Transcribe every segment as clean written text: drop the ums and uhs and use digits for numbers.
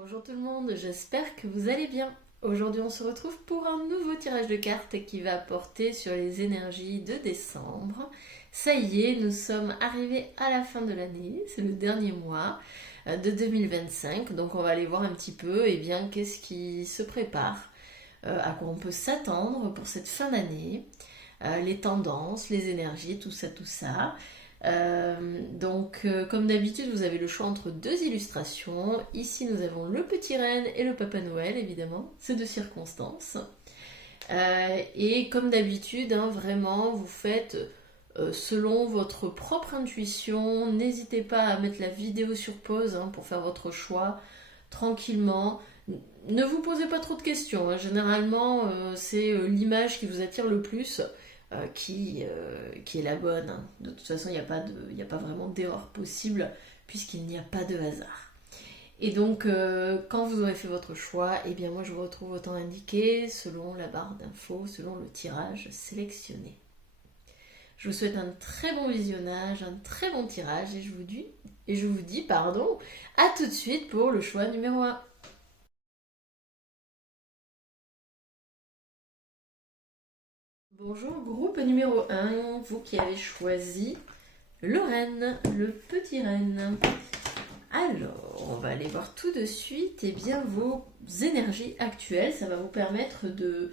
Bonjour tout le monde, j'espère que vous allez bien. Aujourd'hui on se retrouve pour un nouveau tirage de cartes qui va porter sur les énergies de décembre. Ça y est, nous sommes arrivés à la fin de l'année, c'est le dernier mois de 2025, donc on va aller voir un petit peu qu'est-ce qui se prépare, à quoi on peut s'attendre pour cette fin d'année, les tendances, les énergies, tout ça, tout ça. Comme d'habitude, vous avez le choix entre deux illustrations. Ici, nous avons le petit renne et le Papa Noël, évidemment. C'est de circonstance. Et comme d'habitude, vraiment, vous faites selon votre propre intuition. N'hésitez pas à mettre la vidéo sur pause pour faire votre choix tranquillement. Ne vous posez pas trop de questions. Généralement, c'est l'image qui vous attire le plus. Qui est la bonne. De toute façon, il n'y a pas vraiment d'erreur possible puisqu'il n'y a pas de hasard. Et donc, quand vous aurez fait votre choix, moi je vous retrouve au temps indiqué selon la barre d'infos, selon le tirage sélectionné. Je vous souhaite un très bon visionnage, un très bon tirage et je vous dis à tout de suite pour le choix numéro 1. Bonjour groupe numéro 1, vous qui avez choisi le renne, le petit renne. Alors, on va aller voir tout de suite vos énergies actuelles. Ça va vous permettre de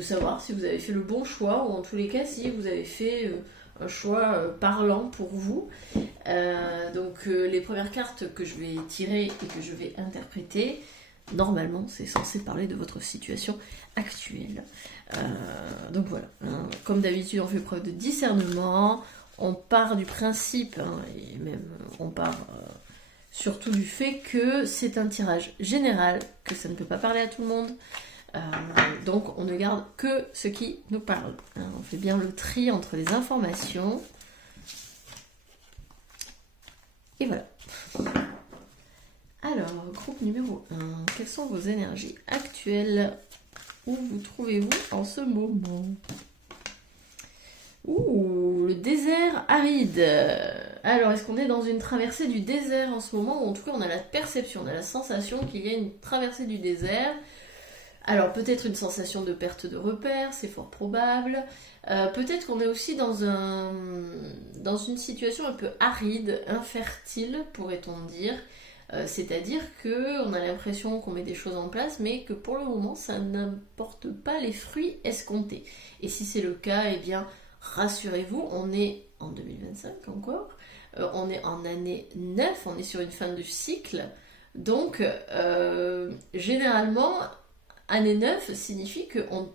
savoir si vous avez fait le bon choix ou en tous les cas si vous avez fait un choix parlant pour vous. Les premières cartes que je vais tirer et que je vais interpréter, normalement c'est censé parler de votre situation actuelle. Donc voilà, comme d'habitude on fait preuve de discernement, on part du principe et même on part surtout du fait que c'est un tirage général, que ça ne peut pas parler à tout le monde, donc on ne garde que ce qui nous parle. On fait bien le tri entre les informations et voilà. Alors, groupe numéro 1, quelles sont vos énergies actuelles? Où vous trouvez-vous en ce moment? Ouh, le désert aride. Alors, est-ce qu'on est dans une traversée du désert en ce moment? Ou en tout cas, on a la perception, on a la sensation qu'il y a une traversée du désert. Alors, peut-être une sensation de perte de repères, c'est fort probable. Peut-être qu'on est aussi dans une situation un peu aride, infertile, pourrait-on dire. C'est-à-dire qu'on a l'impression qu'on met des choses en place, mais que pour le moment, ça n'apporte pas les fruits escomptés. Et si c'est le cas, rassurez-vous, on est en 2025 encore, on est en année 9, on est sur une fin de cycle. Donc, généralement, année 9 signifie qu'on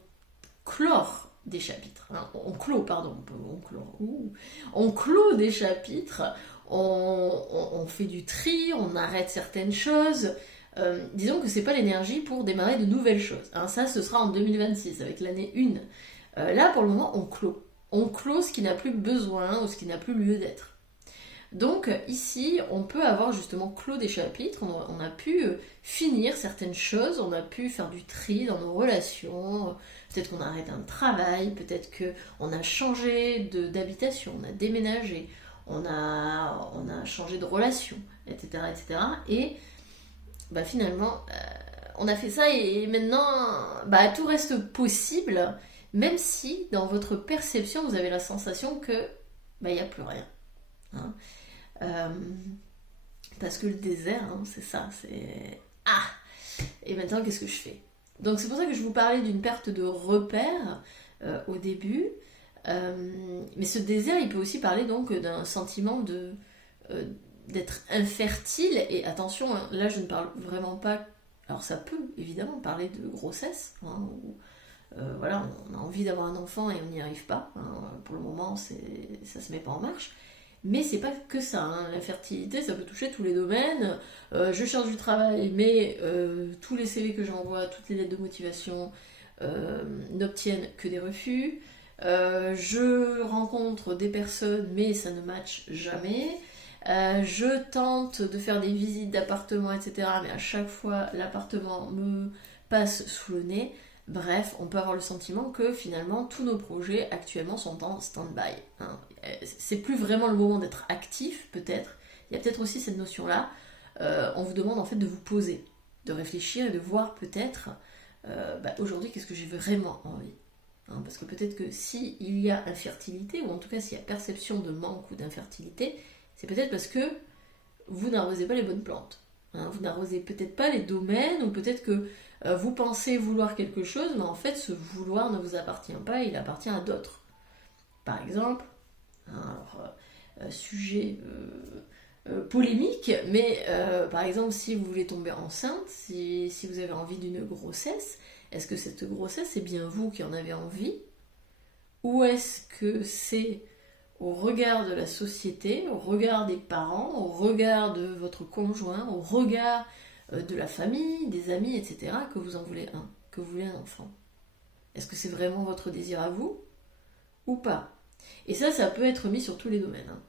clore des chapitres. On clôt des chapitres. On fait du tri, on arrête certaines choses. Disons que c'est pas l'énergie pour démarrer de nouvelles choses. Ça, ce sera en 2026, avec l'année 1. Là, pour le moment, on clôt. On clôt ce qui n'a plus besoin ou ce qui n'a plus lieu d'être. Donc ici, on peut avoir justement clos des chapitres, on a pu finir certaines choses, on a pu faire du tri dans nos relations, peut-être qu'on arrête un travail, peut-être qu'on a changé d'habitation, on a déménagé, on a changé de relation, etc. etc. Et finalement, on a fait ça et maintenant, tout reste possible, même si dans votre perception, vous avez la sensation que il n'y a plus rien. Parce que le désert, c'est ça, c'est... Ah! Et maintenant, qu'est-ce que je fais? Donc c'est pour ça que je vous parlais d'une perte de repères au début. Mais ce désert, il peut aussi parler donc d'un sentiment d'être infertile. Et attention, là je ne parle vraiment pas... Alors ça peut évidemment parler de grossesse, où voilà, on a envie d'avoir un enfant et on n'y arrive pas. Pour le moment, ça se met pas en marche. Mais c'est pas que ça, l'infertilité, ça peut toucher tous les domaines. Je cherche du travail, mais tous les CV que j'envoie, toutes les lettres de motivation n'obtiennent que des refus. Je rencontre des personnes, mais ça ne matche jamais. Je tente de faire des visites d'appartements, etc. Mais à chaque fois, l'appartement me passe sous le nez. Bref, on peut avoir le sentiment que finalement tous nos projets actuellement sont en stand-by. C'est plus vraiment le moment d'être actif, peut-être. Il y a peut-être aussi cette notion-là. On vous demande en fait de vous poser. de réfléchir et de voir peut-être aujourd'hui qu'est-ce que j'ai vraiment envie. Hein, parce que peut-être que s'il y a infertilité, ou en tout cas s'il y a perception de manque ou d'infertilité, c'est peut-être parce que vous n'arrosez pas les bonnes plantes. Hein, vous n'arrosez peut-être pas les domaines, ou peut-être que vous pensez vouloir quelque chose, mais en fait ce vouloir ne vous appartient pas, il appartient à d'autres. Par exemple, sujet polémique, mais par exemple si vous voulez tomber enceinte, si vous avez envie d'une grossesse, est-ce que cette grossesse c'est bien vous qui en avez envie, ou est-ce que c'est au regard de la société, au regard des parents, au regard de votre conjoint, au regard de la famille, des amis, etc., que vous en voulez un, que vous voulez un enfant? Est-ce que c'est vraiment votre désir à vous ou pas? Et ça peut être mis sur tous les domaines. Hein.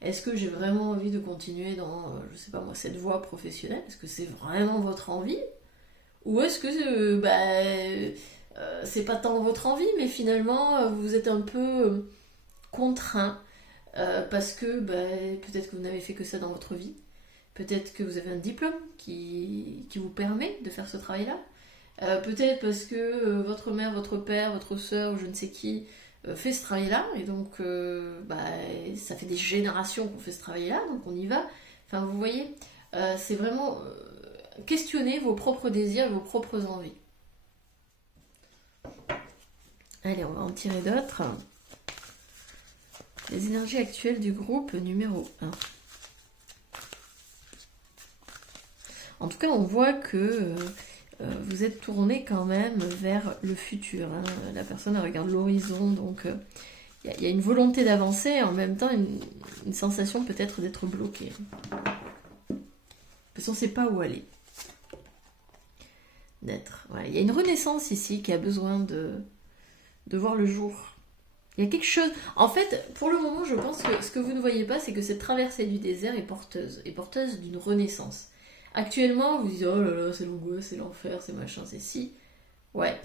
Est-ce que j'ai vraiment envie de continuer dans, je sais pas moi, cette voie professionnelle? Est-ce que c'est vraiment votre envie? Ou est-ce que c'est pas tant votre envie, mais finalement vous êtes un peu contraint parce que peut-être que vous n'avez fait que ça dans votre vie, peut-être que vous avez un diplôme qui vous permet de faire ce travail-là, peut-être parce que votre mère, votre père, votre soeur ou je ne sais qui fait ce travail-là, et donc ça fait des générations qu'on fait ce travail-là, donc on y va. Enfin, vous voyez, c'est vraiment questionner vos propres désirs, vos propres envies. Allez, on va en tirer d'autres. Les énergies actuelles du groupe numéro 1. En tout cas, on voit que vous êtes tourné quand même vers le futur. Hein. La personne regarde l'horizon, donc il y a une volonté d'avancer et en même temps une sensation peut-être d'être bloqué. Parce qu'on ne sait pas où aller. D'être. Ouais. Il y a une renaissance ici qui a besoin de voir le jour. Il y a quelque chose... En fait, pour le moment, je pense que ce que vous ne voyez pas, c'est que cette traversée du désert est porteuse d'une renaissance. Actuellement, vous dites, oh là là, c'est l'angoisse, c'est l'enfer, c'est machin, c'est si. Ouais.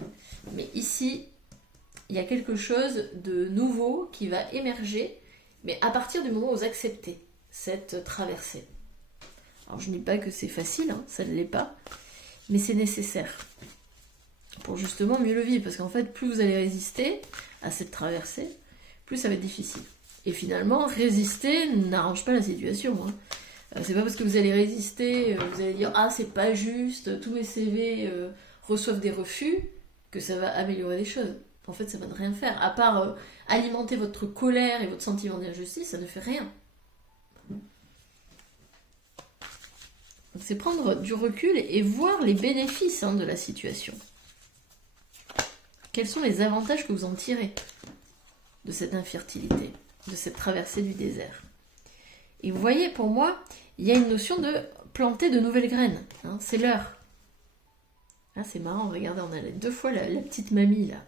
Mais ici, il y a quelque chose de nouveau qui va émerger, mais à partir du moment où vous acceptez cette traversée. Alors, je ne dis pas que c'est facile, hein, ça ne l'est pas, mais c'est nécessaire pour justement mieux le vivre, parce qu'en fait, plus vous allez résister à cette traversée, plus ça va être difficile. Et finalement, résister n'arrange pas la situation. Hein. C'est pas parce que vous allez résister, vous allez dire « Ah, c'est pas juste, tous mes CV reçoivent des refus », que ça va améliorer les choses. En fait, ça va ne rien faire. À part alimenter votre colère et votre sentiment d'injustice, ça ne fait rien. Donc, c'est prendre du recul et voir les bénéfices de la situation. Quels sont les avantages que vous en tirez de cette infertilité, de cette traversée du désert? Et vous voyez, pour moi, il y a une notion de planter de nouvelles graines. Hein, c'est l'heure. Ah, c'est marrant, regardez, on a deux fois la petite mamie là.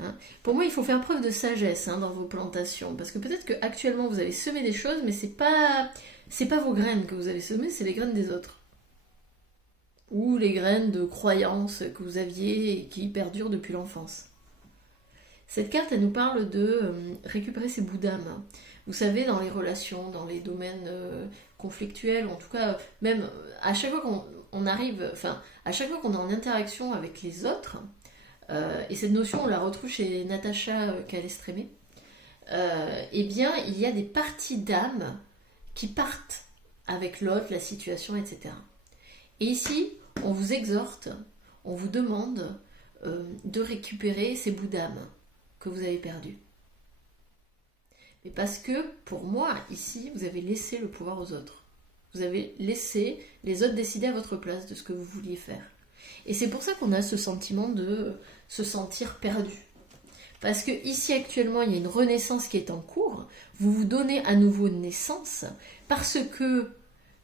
Hein, pour moi, il faut faire preuve de sagesse dans vos plantations. Parce que peut-être qu'actuellement, vous avez semé des choses, mais c'est pas vos graines que vous avez semées, c'est les graines des autres. Ou les graines de croyances que vous aviez et qui perdurent depuis l'enfance. Cette carte, elle nous parle de récupérer ses bouts d'âme. Vous savez, dans les relations, dans les domaines conflictuels, en tout cas, même à chaque fois qu'on arrive, enfin, à chaque fois qu'on est en interaction avec les autres, et cette notion, on la retrouve chez Natacha Calestrémé, eh bien, il y a des parties d'âme qui partent avec l'autre, la situation, etc. Et ici, on vous exhorte, on vous demande de récupérer ces bouts d'âme que vous avez perdus. Mais parce que, pour moi, ici, vous avez laissé le pouvoir aux autres. Vous avez laissé les autres décider à votre place de ce que vous vouliez faire. Et c'est pour ça qu'on a ce sentiment de se sentir perdu. Parce que ici, actuellement, il y a une renaissance qui est en cours. Vous vous donnez à nouveau naissance parce que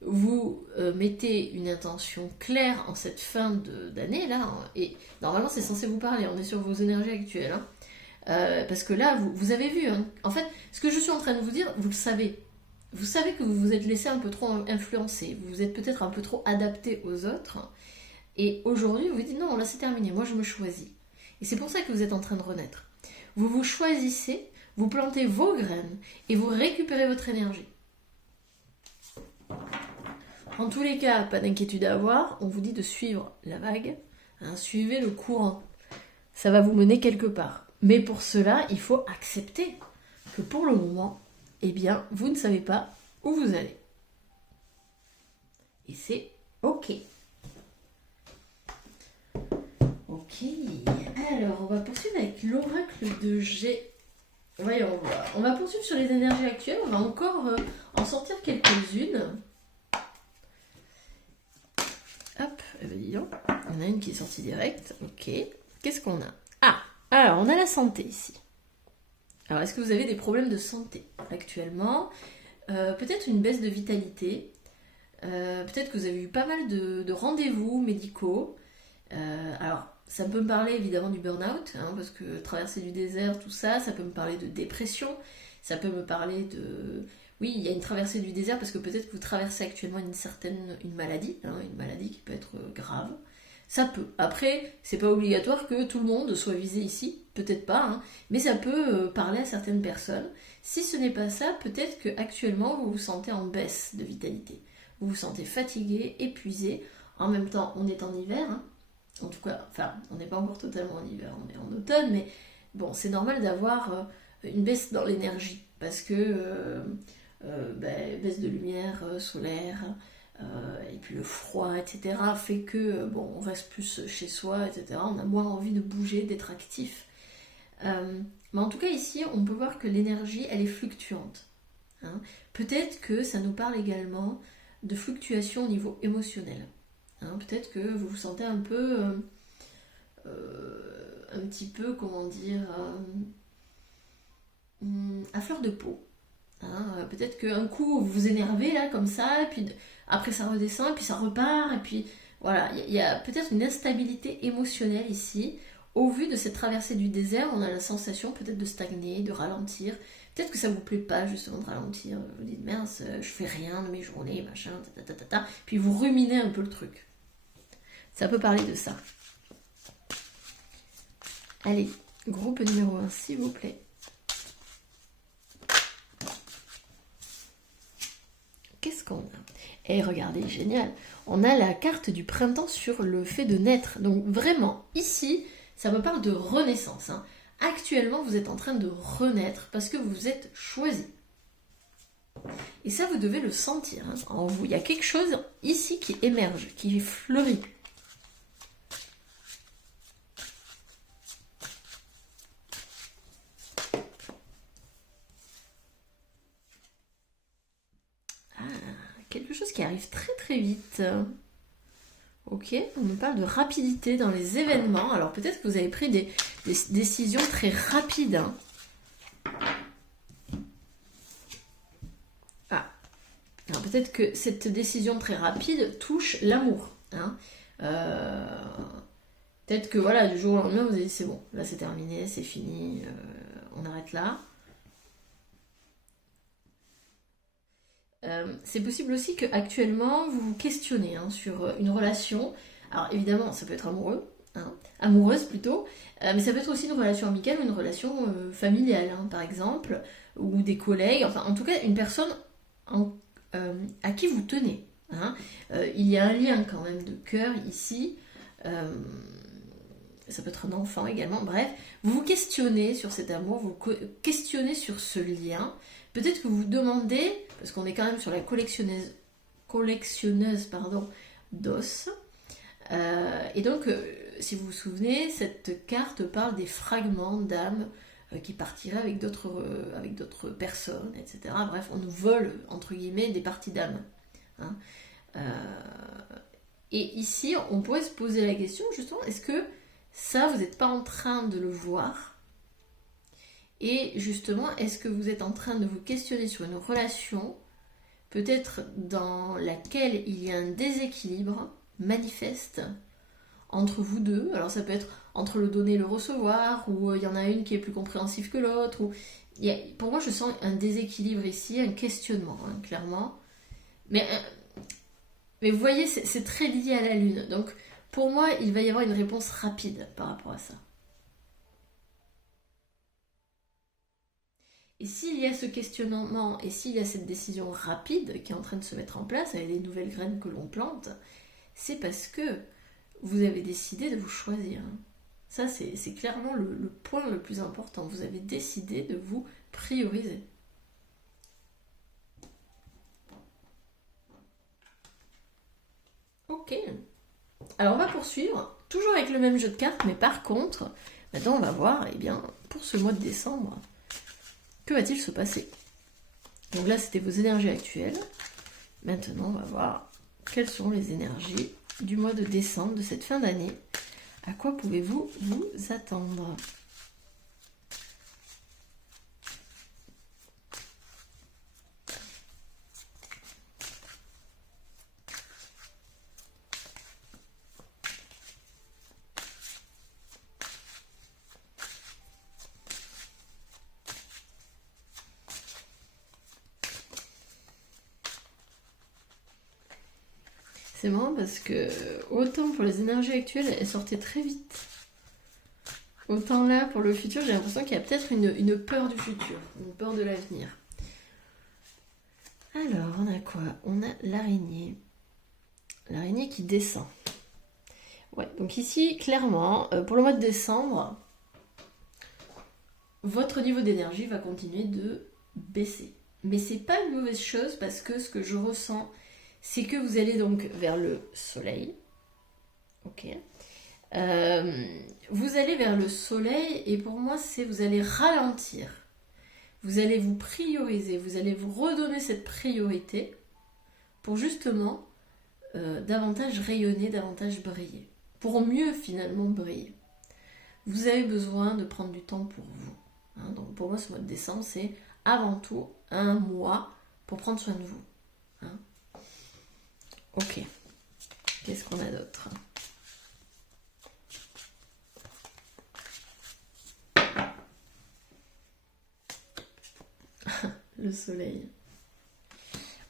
vous mettez une intention claire en cette fin d'année, là, et normalement, c'est censé vous parler. On est sur vos énergies actuelles, hein. Parce que là, vous avez vu, hein. En fait, ce que je suis en train de vous dire, vous le savez. Vous savez que vous vous êtes laissé un peu trop influencer, vous vous êtes peut-être un peu trop adapté aux autres, et aujourd'hui, vous vous dites non, là c'est terminé, moi je me choisis. Et c'est pour ça que vous êtes en train de renaître. Vous vous choisissez, vous plantez vos graines, et vous récupérez votre énergie. En tous les cas, pas d'inquiétude à avoir, on vous dit de suivre la vague, hein, suivez le courant. Ça va vous mener quelque part. Mais pour cela, il faut accepter que pour le moment, eh bien, vous ne savez pas où vous allez. Et c'est ok. Ok. Alors, on va poursuivre avec l'oracle de G. Voyons voir. On va poursuivre sur les énergies actuelles. On va encore en sortir quelques-unes. Hop, dis donc. Il y en a une qui est sortie direct. Ok. Qu'est-ce qu'on a? Ah, alors on a la santé ici. Alors, est-ce que vous avez des problèmes de santé actuellement? Peut-être une baisse de vitalité. Peut-être que vous avez eu pas mal de rendez-vous médicaux. Alors, ça peut me parler évidemment du burn-out, hein, parce que traverser du désert, tout ça, ça peut me parler de dépression. Ça peut me parler de... Oui, il y a une traversée du désert parce que peut-être que vous traversez actuellement une maladie, hein, une maladie qui peut être grave. Ça peut. Après, c'est pas obligatoire que tout le monde soit visé ici, peut-être pas, hein, mais ça peut parler à certaines personnes. Si ce n'est pas ça, peut-être que actuellement vous vous sentez en baisse de vitalité. Vous vous sentez fatigué, épuisé. En même temps, on est en hiver, hein. En tout cas, enfin, on n'est pas encore totalement en hiver, on est en automne, mais bon, c'est normal d'avoir une baisse dans l'énergie parce que baisse de lumière solaire. Et puis le froid, etc., fait que bon, on reste plus chez soi, etc. On a moins envie de bouger, d'être actif. Mais en tout cas, ici, on peut voir que l'énergie, elle est fluctuante. Hein. Peut-être que ça nous parle également de fluctuations au niveau émotionnel. Hein. Peut-être que vous vous sentez un peu, un petit peu, comment dire, à fleur de peau. Hein, peut-être qu'un coup vous vous énervez là comme ça, et puis après ça redescend, et puis ça repart, et puis voilà, il y a peut-être une instabilité émotionnelle ici. Au vu de cette traversée du désert, on a la sensation peut-être de stagner, de ralentir. Peut-être que ça vous plaît pas justement de ralentir. Vous dites mince, je fais rien de mes journées, machin, ta. Puis vous ruminez un peu le truc. Ça peut parler de ça. Allez, groupe numéro 1, s'il vous plaît. Qu'est-ce qu'on a? Et regardez, génial. On a la carte du printemps sur le fait de naître. Donc vraiment, ici, ça me parle de renaissance. Hein. Actuellement, vous êtes en train de renaître parce que vous vous êtes choisi. Et ça, vous devez le sentir hein, en vous. Il y a quelque chose ici qui émerge, qui fleurit. Quelque chose qui arrive très très vite. Ok, on nous parle de rapidité dans les événements. Alors peut-être que vous avez pris des décisions très rapides. Hein. Ah, alors peut-être que cette décision très rapide touche l'amour. Hein. Peut-être que voilà, du jour au lendemain, vous avez dit c'est bon, là c'est terminé, c'est fini, on arrête là. C'est possible aussi qu'actuellement vous vous questionnez hein, sur une relation. Alors évidemment, ça peut être amoureux, hein, amoureuse plutôt, mais ça peut être aussi une relation amicale ou une relation familiale, hein, par exemple, ou des collègues, enfin en tout cas une personne à qui vous tenez. Hein. Il y a un lien quand même de cœur ici. Ça peut être un enfant également, bref, vous vous questionnez sur cet amour, vous questionnez sur ce lien. Peut-être que vous vous demandez, parce qu'on est quand même sur la collectionneuse d'os, et donc, si vous vous souvenez, cette carte parle des fragments d'âme qui partiraient avec d'autres personnes, etc. Bref, on nous vole, entre guillemets, des parties d'âme. Hein. Et ici, on pourrait se poser la question, justement, est-ce que ça, vous n'êtes pas en train de le voir ? Et justement, est-ce que vous êtes en train de vous questionner sur une relation, peut-être dans laquelle il y a un déséquilibre manifeste entre vous deux? Alors ça peut être entre le donner et le recevoir, ou il y en a une qui est plus compréhensive que l'autre. Pour moi, je sens un déséquilibre ici, un questionnement, hein, clairement. Mais vous voyez, c'est très lié à la Lune. Donc pour moi, il va y avoir une réponse rapide par rapport à ça. Et s'il y a ce questionnement et s'il y a cette décision rapide qui est en train de se mettre en place avec les nouvelles graines que l'on plante, c'est parce que vous avez décidé de vous choisir. Ça, c'est clairement le point le plus important. Vous avez décidé de vous prioriser. Ok. Alors on va poursuivre, toujours avec le même jeu de cartes, mais par contre, maintenant on va voir, eh bien, pour ce mois de décembre, que va-t-il se passer? Donc là, c'était vos énergies actuelles. Maintenant, on va voir quelles sont les énergies du mois de décembre, de cette fin d'année. À quoi pouvez-vous vous attendre? C'est marrant parce que autant pour les énergies actuelles, elles sortaient très vite. Autant là, pour le futur, j'ai l'impression qu'il y a peut-être une peur du futur, une peur de l'avenir. Alors, on a quoi? On a l'araignée. L'araignée qui descend. Ouais, donc ici, clairement, pour le mois de décembre, votre niveau d'énergie va continuer de baisser. Mais c'est pas une mauvaise chose parce que ce que je ressens, c'est que vous allez donc vers le soleil. Ok. Vous allez vers le soleil et pour moi, c'est vous allez ralentir. Vous allez vous prioriser, vous allez vous redonner cette priorité pour justement davantage rayonner, davantage briller. Pour mieux finalement briller. Vous avez besoin de prendre du temps pour vous. Hein, donc pour moi, ce mois de décembre, c'est avant tout un mois pour prendre soin de vous. Hein. Ok. Qu'est-ce qu'on a d'autre? Le soleil.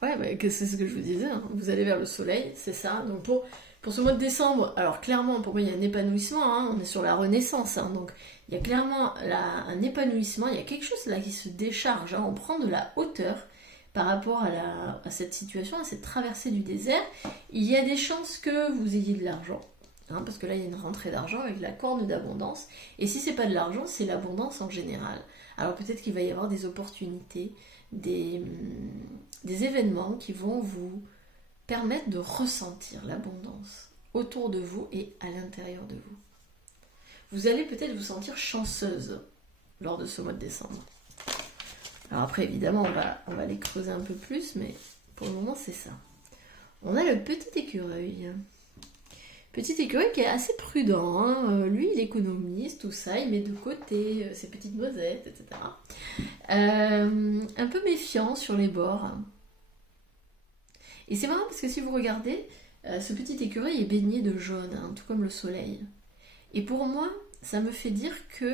Ouais, bah, c'est ce que je vous disais. Hein. Vous allez vers le soleil, c'est ça. Donc pour ce mois de décembre, alors clairement, pour moi, il y a un épanouissement. Hein. On est sur la renaissance. Hein. Donc il y a clairement là, un épanouissement. Il y a quelque chose là qui se décharge. Hein. On prend de la hauteur par rapport à cette situation, à cette traversée du désert. Il y a des chances que vous ayez de l'argent. Hein, parce que là, il y a une rentrée d'argent avec la corne d'abondance. Et si c'est pas de l'argent, c'est l'abondance en général. Alors peut-être qu'il va y avoir des opportunités, des événements qui vont vous permettre de ressentir l'abondance autour de vous et à l'intérieur de vous. Vous allez peut-être vous sentir chanceuse lors de ce mois de décembre. Alors après, évidemment, on va les creuser un peu plus, mais pour le moment, c'est ça. On a le petit écureuil. Petit écureuil qui est assez prudent. Hein. Lui, il économise tout ça, il met de côté ses petites noisettes, etc. Un peu méfiant sur les bords. Et c'est marrant parce que si vous regardez, ce petit écureuil est baigné de jaune, hein, tout comme le soleil. Et pour moi, ça me fait dire que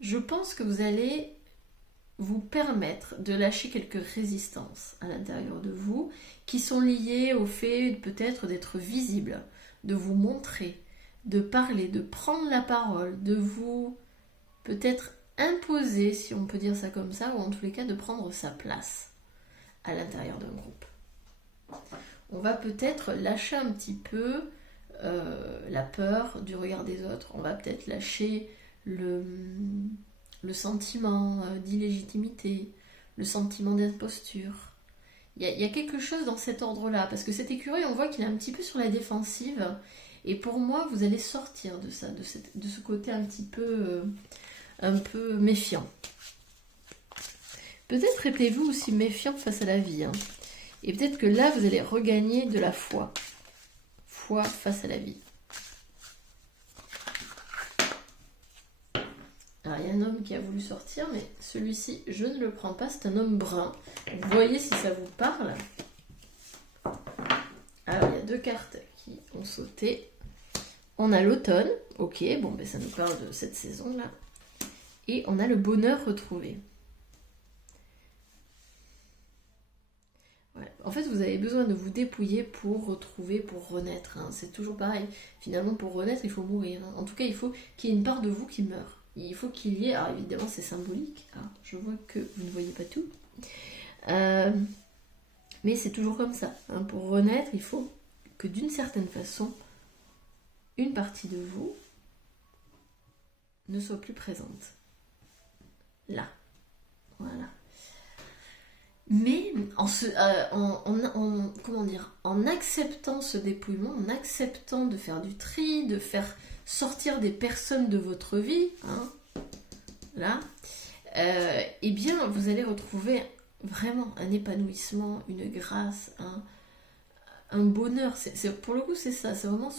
je pense que vous allez vous permettre de lâcher quelques résistances à l'intérieur de vous qui sont liées au fait peut-être d'être visible, de vous montrer, de parler, de prendre la parole, de vous peut-être imposer, si on peut dire ça comme ça, ou en tous les cas de prendre sa place à l'intérieur d'un groupe. On va peut-être lâcher un petit peu la peur du regard des autres, on va peut-être lâcher le sentiment d'illégitimité, le sentiment d'imposture. Il y a quelque chose dans cet ordre-là, parce que cet écureuil, on voit qu'il est un petit peu sur la défensive, et pour moi, vous allez sortir de ça, de ce côté un peu méfiant. Peut-être répétez-vous aussi méfiant face à la vie, hein. Et peut-être que là, vous allez regagner de la foi. Foi face à la vie. Alors, il y a un homme qui a voulu sortir, mais celui-ci, je ne le prends pas, c'est un homme brun. Vous voyez si ça vous parle. Alors, il y a deux cartes qui ont sauté. On a l'automne, ok, bon, ben ça nous parle de cette saison-là. Et on a le bonheur retrouvé. Ouais. En fait, vous avez besoin de vous dépouiller pour retrouver, pour renaître. Hein. C'est toujours pareil. Finalement, pour renaître, il faut mourir. Hein. En tout cas, il faut qu'il y ait une part de vous qui meure. il faut qu'il y ait... Alors évidemment c'est symbolique, je vois que vous ne voyez pas tout. Mais c'est toujours comme ça. Hein. Pour renaître, il faut que d'une certaine façon, une partie de vous ne soit plus présente. Là. Voilà. Mais en acceptant ce dépouillement, en acceptant de faire du tri, de faire sortir des personnes de votre vie, hein, là, eh bien, vous allez retrouver vraiment un épanouissement, une grâce, un bonheur. Pour le coup, c'est ça, c'est vraiment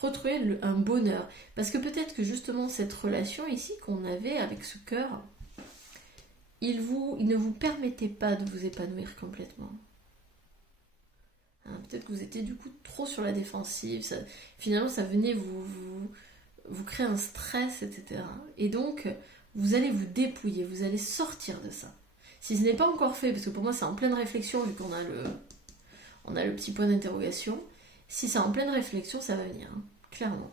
retrouver un bonheur. Parce que peut-être que justement, cette relation ici qu'on avait avec ce cœur, il ne vous permettait pas de vous épanouir complètement. Hein, peut-être que vous étiez du coup trop sur la défensive, finalement ça venait vous créer un stress, etc. Et donc, vous allez vous dépouiller, vous allez sortir de ça. Si ce n'est pas encore fait, parce que pour moi c'est en pleine réflexion, vu qu'on a le petit point d'interrogation, si c'est en pleine réflexion, ça va venir, hein, clairement.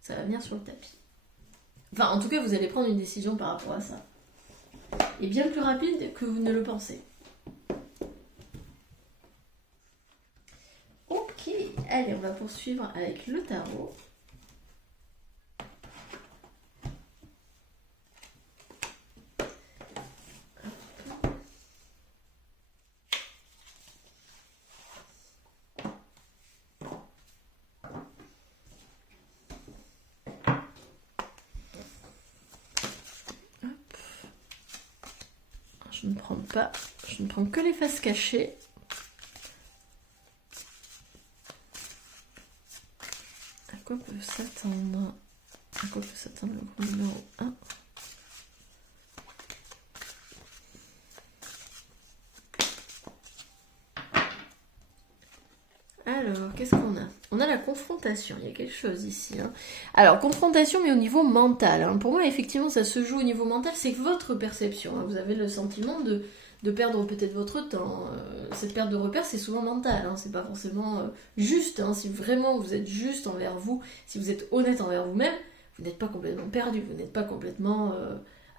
Ça va venir sur le tapis. Enfin, en tout cas, vous allez prendre une décision par rapport à ça. Et bien plus rapide que vous ne le pensez. Ok, allez, on va poursuivre avec le tarot. Je ne prends que les faces cachées. À quoi peut s'attendre le gros numéro 1? Alors, qu'est-ce qu'on a? On a la confrontation, il y a quelque chose ici. Hein. Alors, confrontation, mais au niveau mental. Hein. Pour moi, effectivement, ça se joue au niveau mental, c'est votre perception. Hein. Vous avez le sentiment de perdre peut-être votre temps. Cette perte de repère, c'est souvent mental. Hein. C'est pas forcément juste. Hein. Si vraiment vous êtes juste envers vous, si vous êtes honnête envers vous-même, vous n'êtes pas complètement perdu, vous n'êtes pas complètement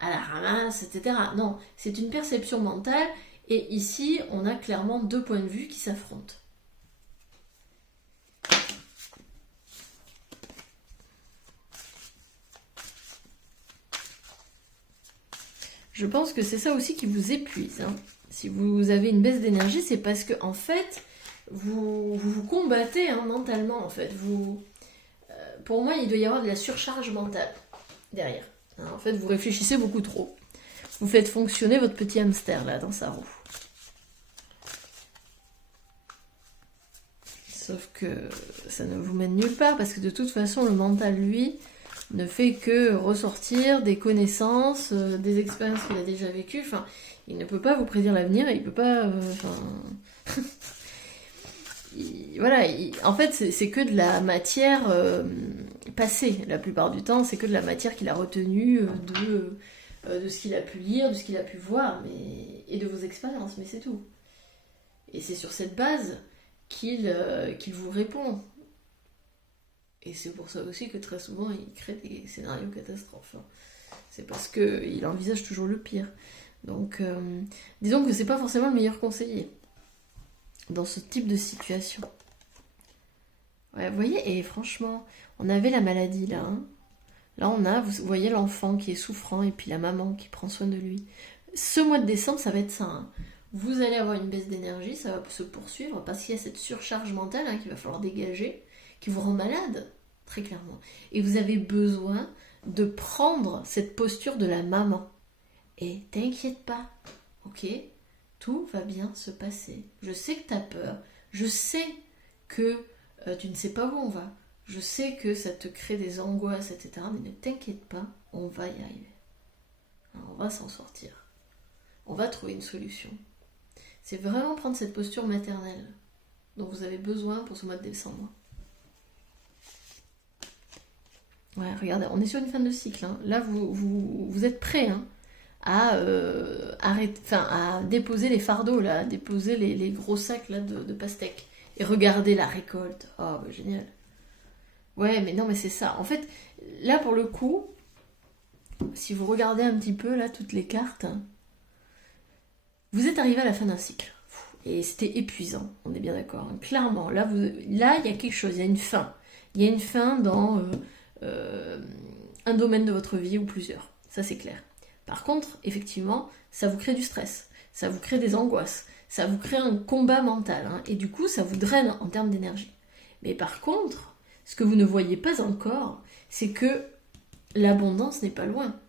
à la ramasse, etc. Non, c'est une perception mentale. Et ici, on a clairement deux points de vue qui s'affrontent. Je pense que c'est ça aussi qui vous épuise. Hein. Si vous avez une baisse d'énergie, c'est parce que en fait, vous combattez hein, mentalement. En fait, pour moi, il doit y avoir de la surcharge mentale derrière. Hein, en fait, vous réfléchissez beaucoup trop. Vous faites fonctionner votre petit hamster là dans sa roue. Sauf que ça ne vous mène nulle part parce que de toute façon, le mental, lui, ne fait que ressortir des connaissances, des expériences qu'il a déjà vécues. Enfin, il ne peut pas vous prédire l'avenir, il peut pas... voilà, en fait, c'est que de la matière passée, la plupart du temps. C'est que de la matière qu'il a retenue de ce qu'il a pu lire, de ce qu'il a pu voir, et de vos expériences, mais c'est tout. Et c'est sur cette base qu'il vous répond. Et c'est pour ça aussi que très souvent, il crée des scénarios catastrophes. C'est parce qu'il envisage toujours le pire. Donc, disons que c'est pas forcément le meilleur conseiller dans ce type de situation. Ouais, vous voyez, et franchement, on avait la maladie là. Hein. Là, vous voyez l'enfant qui est souffrant et puis la maman qui prend soin de lui. Ce mois de décembre, ça va être ça. Hein. Vous allez avoir une baisse d'énergie, ça va se poursuivre parce qu'il y a cette surcharge mentale hein, qu'il va falloir dégager, qui vous rend malade, très clairement. Et vous avez besoin de prendre cette posture de la maman. Et t'inquiète pas, ok? Tout va bien se passer. Je sais que t'as peur, je sais que tu ne sais pas où on va, je sais que ça te crée des angoisses, etc. Mais ne t'inquiète pas, on va y arriver. Alors, on va s'en sortir. On va trouver une solution. C'est vraiment prendre cette posture maternelle dont vous avez besoin pour ce mois de décembre. Ouais, regardez, on est sur une fin de cycle. Hein. Là, vous êtes prêts hein, à déposer les fardeaux, là, à déposer les gros sacs là, de pastèques. Et regarder la récolte. Oh, bah, génial. Ouais, mais non, mais c'est ça. En fait, là, pour le coup, si vous regardez un petit peu là toutes les cartes, vous êtes arrivé à la fin d'un cycle. Et c'était épuisant, on est bien d'accord. Clairement, là, il y a quelque chose, il y a une fin. Il y a une fin dans un domaine de votre vie ou plusieurs. Ça, c'est clair. Par contre, effectivement, ça vous crée du stress. Ça vous crée des angoisses. Ça vous crée un combat mental. Hein, et du coup, ça vous draine en termes d'énergie. Mais par contre, ce que vous ne voyez pas encore, c'est que l'abondance n'est pas loin.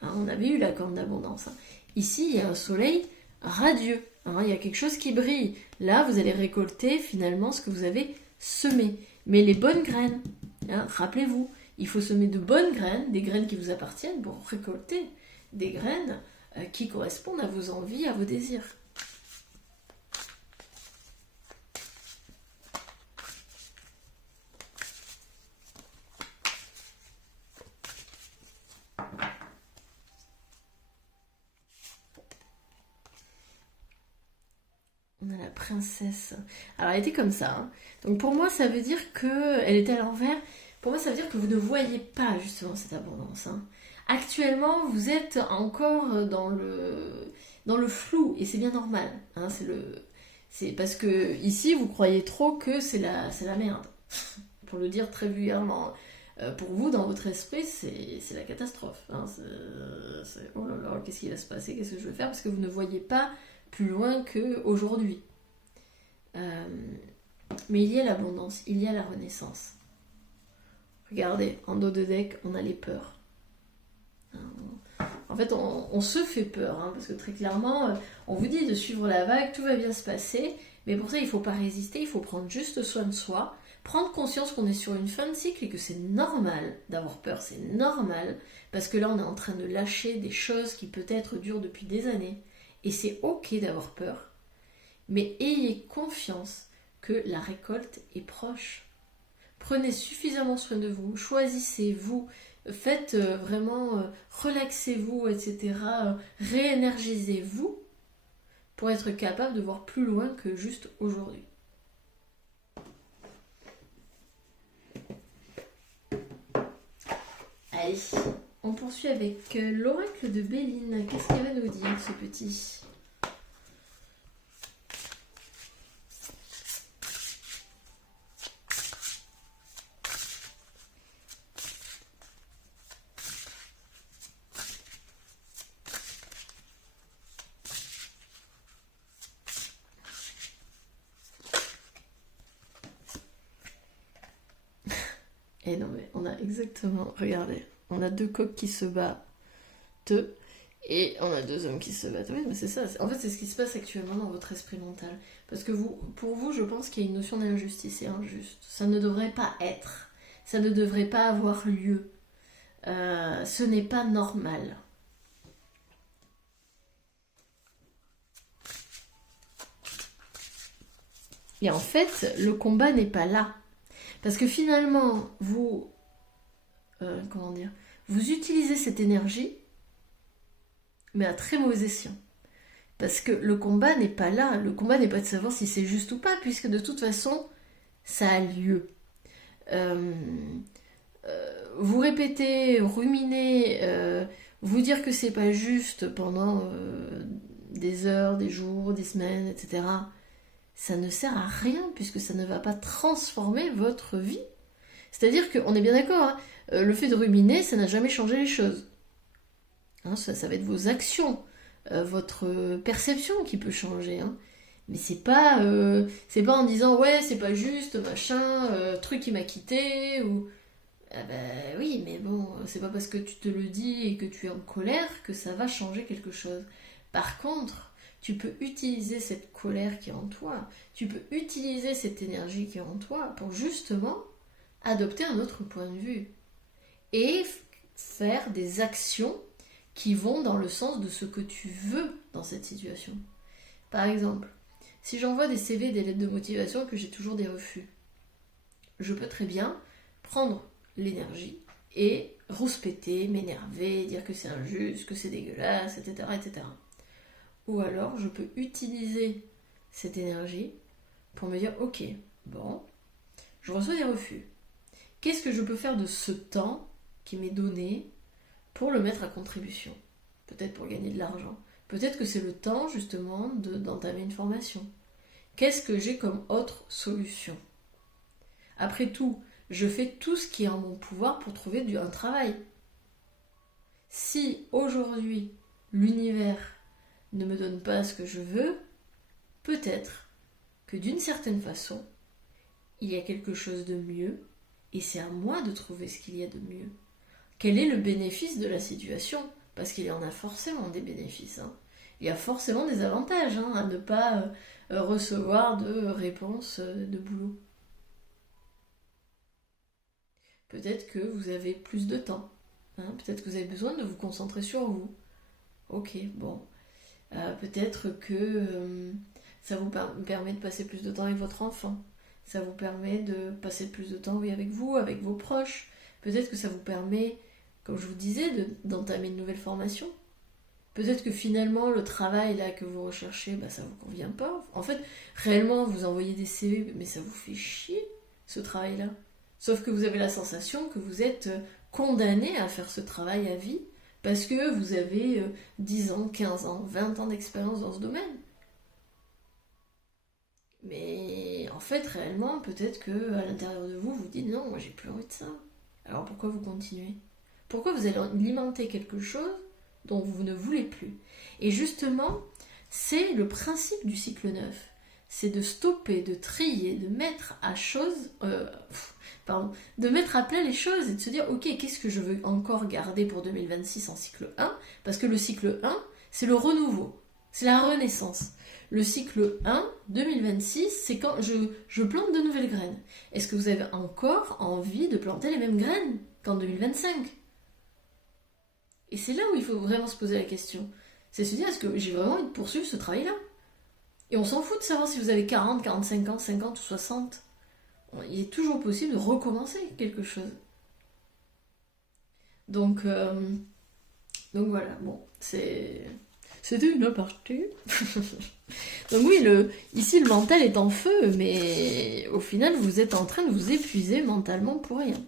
Hein, on avait eu la corne d'abondance. Hein. Ici, il y a un soleil radieux. Hein, il y a quelque chose qui brille. Là, vous allez récolter finalement ce que vous avez semé. Mais les bonnes graines, hein, rappelez-vous, il faut semer de bonnes graines, des graines qui vous appartiennent pour récolter des graines qui correspondent à vos envies, à vos désirs. On a la princesse. Alors elle était comme ça. Hein. Donc pour moi ça veut dire que elle était à l'envers. Pour moi ça veut dire que vous ne voyez pas justement cette abondance. Hein. Actuellement vous êtes encore dans le flou et c'est bien normal. Hein. C'est parce que ici vous croyez trop que c'est la merde. Pour le dire très vulgairement. Pour vous, dans votre esprit, c'est la catastrophe. Hein. Oh là là, qu'est-ce qui va se passer? Qu'est-ce que je vais faire? Parce que vous ne voyez pas plus loin qu'aujourd'hui. Mais il y a l'abondance, il y a la renaissance. Regardez, en dos de deck, on a les peurs. En fait, on se fait peur, hein, parce que très clairement, on vous dit de suivre la vague, tout va bien se passer, mais pour ça, il ne faut pas résister, il faut prendre juste soin de soi, prendre conscience qu'on est sur une fin de cycle et que c'est normal d'avoir peur, c'est normal, parce que là, on est en train de lâcher des choses qui peut-être durent depuis des années, et c'est ok d'avoir peur, mais ayez confiance que la récolte est proche. Prenez suffisamment soin de vous, choisissez-vous, faites vraiment, relaxez-vous, etc. Réénergisez-vous pour être capable de voir plus loin que juste aujourd'hui. Allez, on poursuit avec l'oracle de Béline. Qu'est-ce qu'elle va nous dire, ce petit ? Et non mais on a exactement, regardez, on a deux coqs qui se battent et on a deux hommes qui se battent. Oui, mais c'est ça. En fait, c'est ce qui se passe actuellement dans votre esprit mental. Parce que pour vous, je pense qu'il y a une notion d'injustice et injuste. Ça ne devrait pas être. Ça ne devrait pas avoir lieu. Ce n'est pas normal. Et en fait, le combat n'est pas là. Parce que finalement, vous utilisez cette énergie, mais à très mauvais escient. Parce que le combat n'est pas là. Le combat n'est pas de savoir si c'est juste ou pas, puisque de toute façon, ça a lieu. Vous répétez, ruminez, vous dire que c'est pas juste pendant des heures, des jours, des semaines, etc. Ça ne sert à rien, puisque ça ne va pas transformer votre vie. C'est-à-dire qu'on est bien d'accord, hein, le fait de ruminer, ça n'a jamais changé les choses. Hein, ça va être vos actions, votre perception qui peut changer. Hein. Mais c'est pas en disant ouais, c'est pas juste, machin, truc qui m'a quitté, ou. Ah bah oui, mais bon, c'est pas parce que tu te le dis et que tu es en colère que ça va changer quelque chose. Par contre, tu peux utiliser cette colère qui est en toi, tu peux utiliser cette énergie qui est en toi pour justement adopter un autre point de vue et faire des actions qui vont dans le sens de ce que tu veux dans cette situation. Par exemple, si j'envoie des CV et des lettres de motivation et que j'ai toujours des refus, je peux très bien prendre l'énergie et rouspéter, m'énerver, dire que c'est injuste, que c'est dégueulasse, etc., etc. Ou alors, je peux utiliser cette énergie pour me dire, ok, bon, je reçois des refus. Qu'est-ce que je peux faire de ce temps qui m'est donné pour le mettre à contribution. Peut-être pour gagner de l'argent. Peut-être que c'est le temps justement d'entamer une formation. Qu'est-ce que j'ai comme autre solution? Après tout, je fais tout ce qui est en mon pouvoir pour trouver un travail. Si aujourd'hui l'univers ne me donne pas ce que je veux, peut-être que d'une certaine façon, il y a quelque chose de mieux et c'est à moi de trouver ce qu'il y a de mieux. Quel est le bénéfice de la situation? Parce qu'il y en a forcément des bénéfices. Il y a forcément des avantages à ne pas recevoir de réponse de boulot. Peut-être que vous avez plus de temps. Peut-être que vous avez besoin de vous concentrer sur vous. Ok, bon. Peut-être que ça vous permet de passer plus de temps avec votre enfant. Ça vous permet de passer plus de temps avec vous, avec vos proches. Peut-être que ça vous permet, comme je vous disais, d'entamer une nouvelle formation. Peut-être que finalement, le travail là que vous recherchez, ça vous convient pas. En fait, réellement, vous envoyez des CV, mais ça vous fait chier, ce travail-là. Sauf que vous avez la sensation que vous êtes condamné à faire ce travail à vie parce que vous avez 10 ans, 15 ans, 20 ans d'expérience dans ce domaine. Mais en fait, réellement, peut-être que à l'intérieur de vous, vous dites non, moi j'ai plus envie de ça. Alors pourquoi vous continuez? Pourquoi vous allez alimenter quelque chose dont vous ne voulez plus? Et justement, c'est le principe du cycle 9. C'est de stopper, de trier, de mettre de mettre à plat les choses et de se dire ok, qu'est-ce que je veux encore garder pour 2026 en cycle 1? Parce que le cycle 1, c'est le renouveau, c'est la renaissance. Le cycle 1, 2026, c'est quand je plante de nouvelles graines. Est-ce que vous avez encore envie de planter les mêmes graines qu'en 2025? Et c'est là où il faut vraiment se poser la question. C'est se dire, est-ce que j'ai vraiment envie de poursuivre ce travail-là? Et on s'en fout de savoir si vous avez 40, 45 ans, 50 ou 60. Il est toujours possible de recommencer quelque chose. Donc voilà, bon, c'était une aparté. Donc oui, ici le mental est en feu, mais au final vous êtes en train de vous épuiser mentalement pour rien.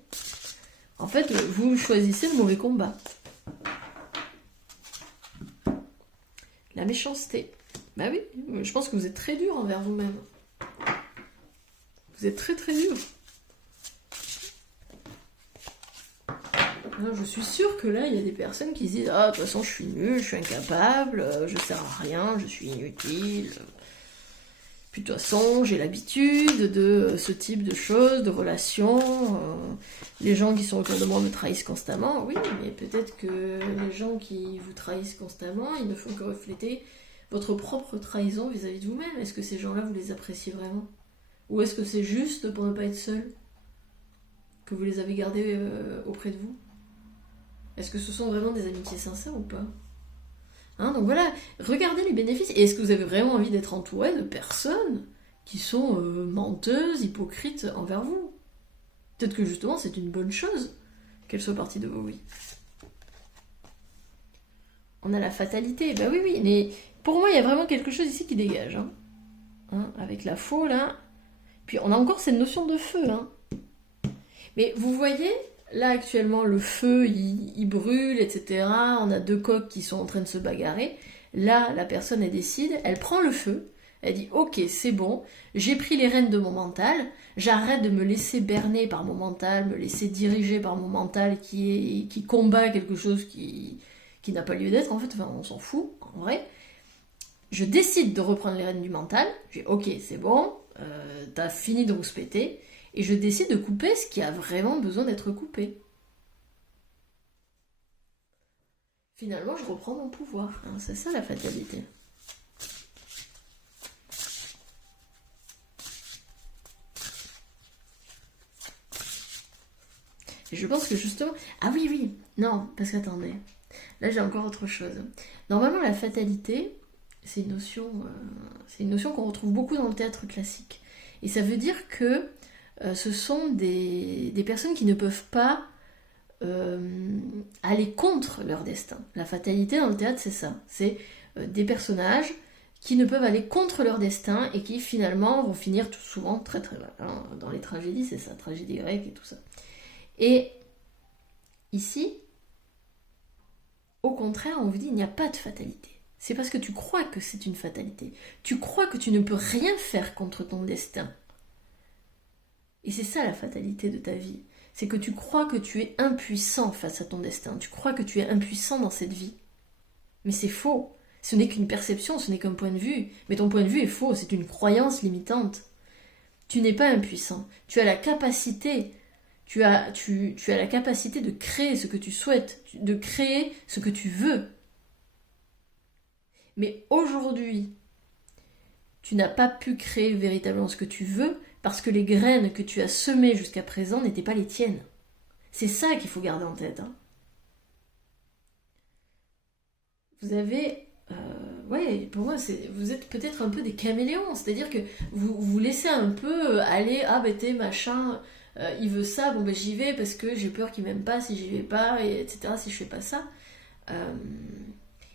En fait, vous choisissez le mauvais combat. La méchanceté. Bah oui, je pense que vous êtes très dur envers vous-même. Vous êtes très très dur. Alors, je suis sûre que là, il y a des personnes qui se disent « Ah, de toute façon, je suis nulle, je suis incapable, je sers à rien, je suis inutile. » Puis de toute façon, j'ai l'habitude de ce type de choses, de relations. Les gens qui sont autour de moi me trahissent constamment. Oui, mais peut-être que les gens qui vous trahissent constamment, ils ne font que refléter votre propre trahison vis-à-vis de vous-même. Est-ce que ces gens-là, vous les appréciez vraiment? Ou est-ce que c'est juste pour ne pas être seul que vous les avez gardés auprès de vous? Est-ce que ce sont vraiment des amitiés sincères ou pas? Donc voilà, regardez les bénéfices. Et est-ce que vous avez vraiment envie d'être entouré de personnes qui sont menteuses, hypocrites envers vous? Peut-être que justement c'est une bonne chose qu'elles soient parties de vos vies. On a la fatalité, bah oui, mais pour moi il y a vraiment quelque chose ici qui dégage. Avec la faux là. Puis on a encore cette notion de feu. Mais vous voyez, là actuellement le feu il brûle, etc. On a deux coqs qui sont en train de se bagarrer. Là la personne elle décide, elle prend le feu, elle dit ok c'est bon, j'ai pris les rênes de mon mental, j'arrête de me laisser berner par mon mental, me laisser diriger par mon mental qui combat quelque chose qui n'a pas lieu d'être en fait, on s'en fout en vrai. Je décide de reprendre les rênes du mental, je dis ok c'est bon, t'as fini de rouspéter, et je décide de couper ce qui a vraiment besoin d'être coupé. Finalement, je reprends mon pouvoir. C'est ça la fatalité. Et je pense que justement... Ah oui, non, parce qu'attendez. Là, j'ai encore autre chose. Normalement, la fatalité, c'est une notion qu'on retrouve beaucoup dans le théâtre classique. Et ça veut dire que ce sont des personnes qui ne peuvent pas aller contre leur destin. La fatalité dans le théâtre, c'est ça. C'est des personnages qui ne peuvent aller contre leur destin et qui finalement vont finir tout souvent très très mal. Dans les tragédies, c'est ça, tragédie grecque et tout ça. Et ici, au contraire, on vous dit il n'y a pas de fatalité. C'est parce que tu crois que c'est une fatalité. Tu crois que tu ne peux rien faire contre ton destin. Et c'est ça la fatalité de ta vie. C'est que tu crois que tu es impuissant face à ton destin. Tu crois que tu es impuissant dans cette vie. Mais c'est faux. Ce n'est qu'une perception, ce n'est qu'un point de vue. Mais ton point de vue est faux, c'est une croyance limitante. Tu n'es pas impuissant. Tu as la capacité, tu as la capacité de créer ce que tu souhaites, de créer ce que tu veux. Mais aujourd'hui, tu n'as pas pu créer véritablement ce que tu veux parce que les graines que tu as semées jusqu'à présent n'étaient pas les tiennes. C'est ça qu'il faut garder en tête. Hein. Vous avez... ouais, pour moi, vous êtes peut-être un peu des caméléons. C'est-à-dire que vous laissez un peu aller, ah ben t'es machin, il veut ça, bon ben j'y vais parce que j'ai peur qu'il m'aime pas si j'y vais pas, et etc. si je fais pas ça.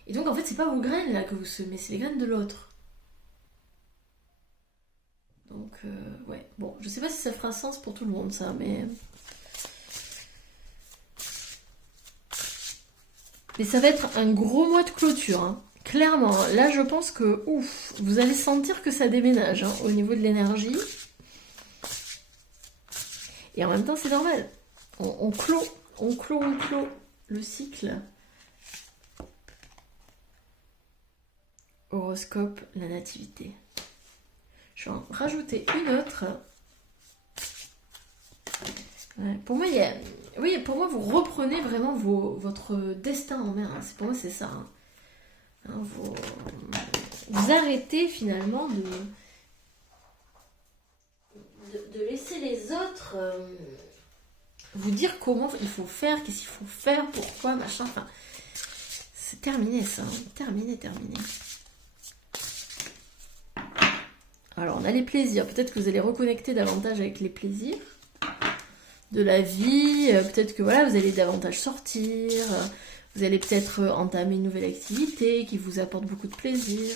Et donc en fait, c'est pas vos graines là que vous semez, c'est les graines de l'autre. Donc, ouais. Bon, je sais pas si ça fera sens pour tout le monde, ça, mais... Mais ça va être un gros mois de clôture, hein. Clairement. Là, je pense que, ouf, vous allez sentir que ça déménage, hein, au niveau de l'énergie. Et en même temps, c'est normal. On clôt le cycle. Horoscope, la nativité. Je vais en rajouter une autre. Ouais, pour moi, oui, pour moi, vous reprenez vraiment votre destin en main. Hein. Pour moi, c'est ça. Hein. Hein, vous arrêtez finalement de laisser les autres vous dire comment il faut faire, qu'est-ce qu'il faut faire, pourquoi, machin. Enfin, c'est terminé ça. Hein. Terminé. Alors, on a les plaisirs. Peut-être que vous allez reconnecter davantage avec les plaisirs de la vie. Peut-être que voilà, vous allez davantage sortir. Vous allez peut-être entamer une nouvelle activité qui vous apporte beaucoup de plaisir.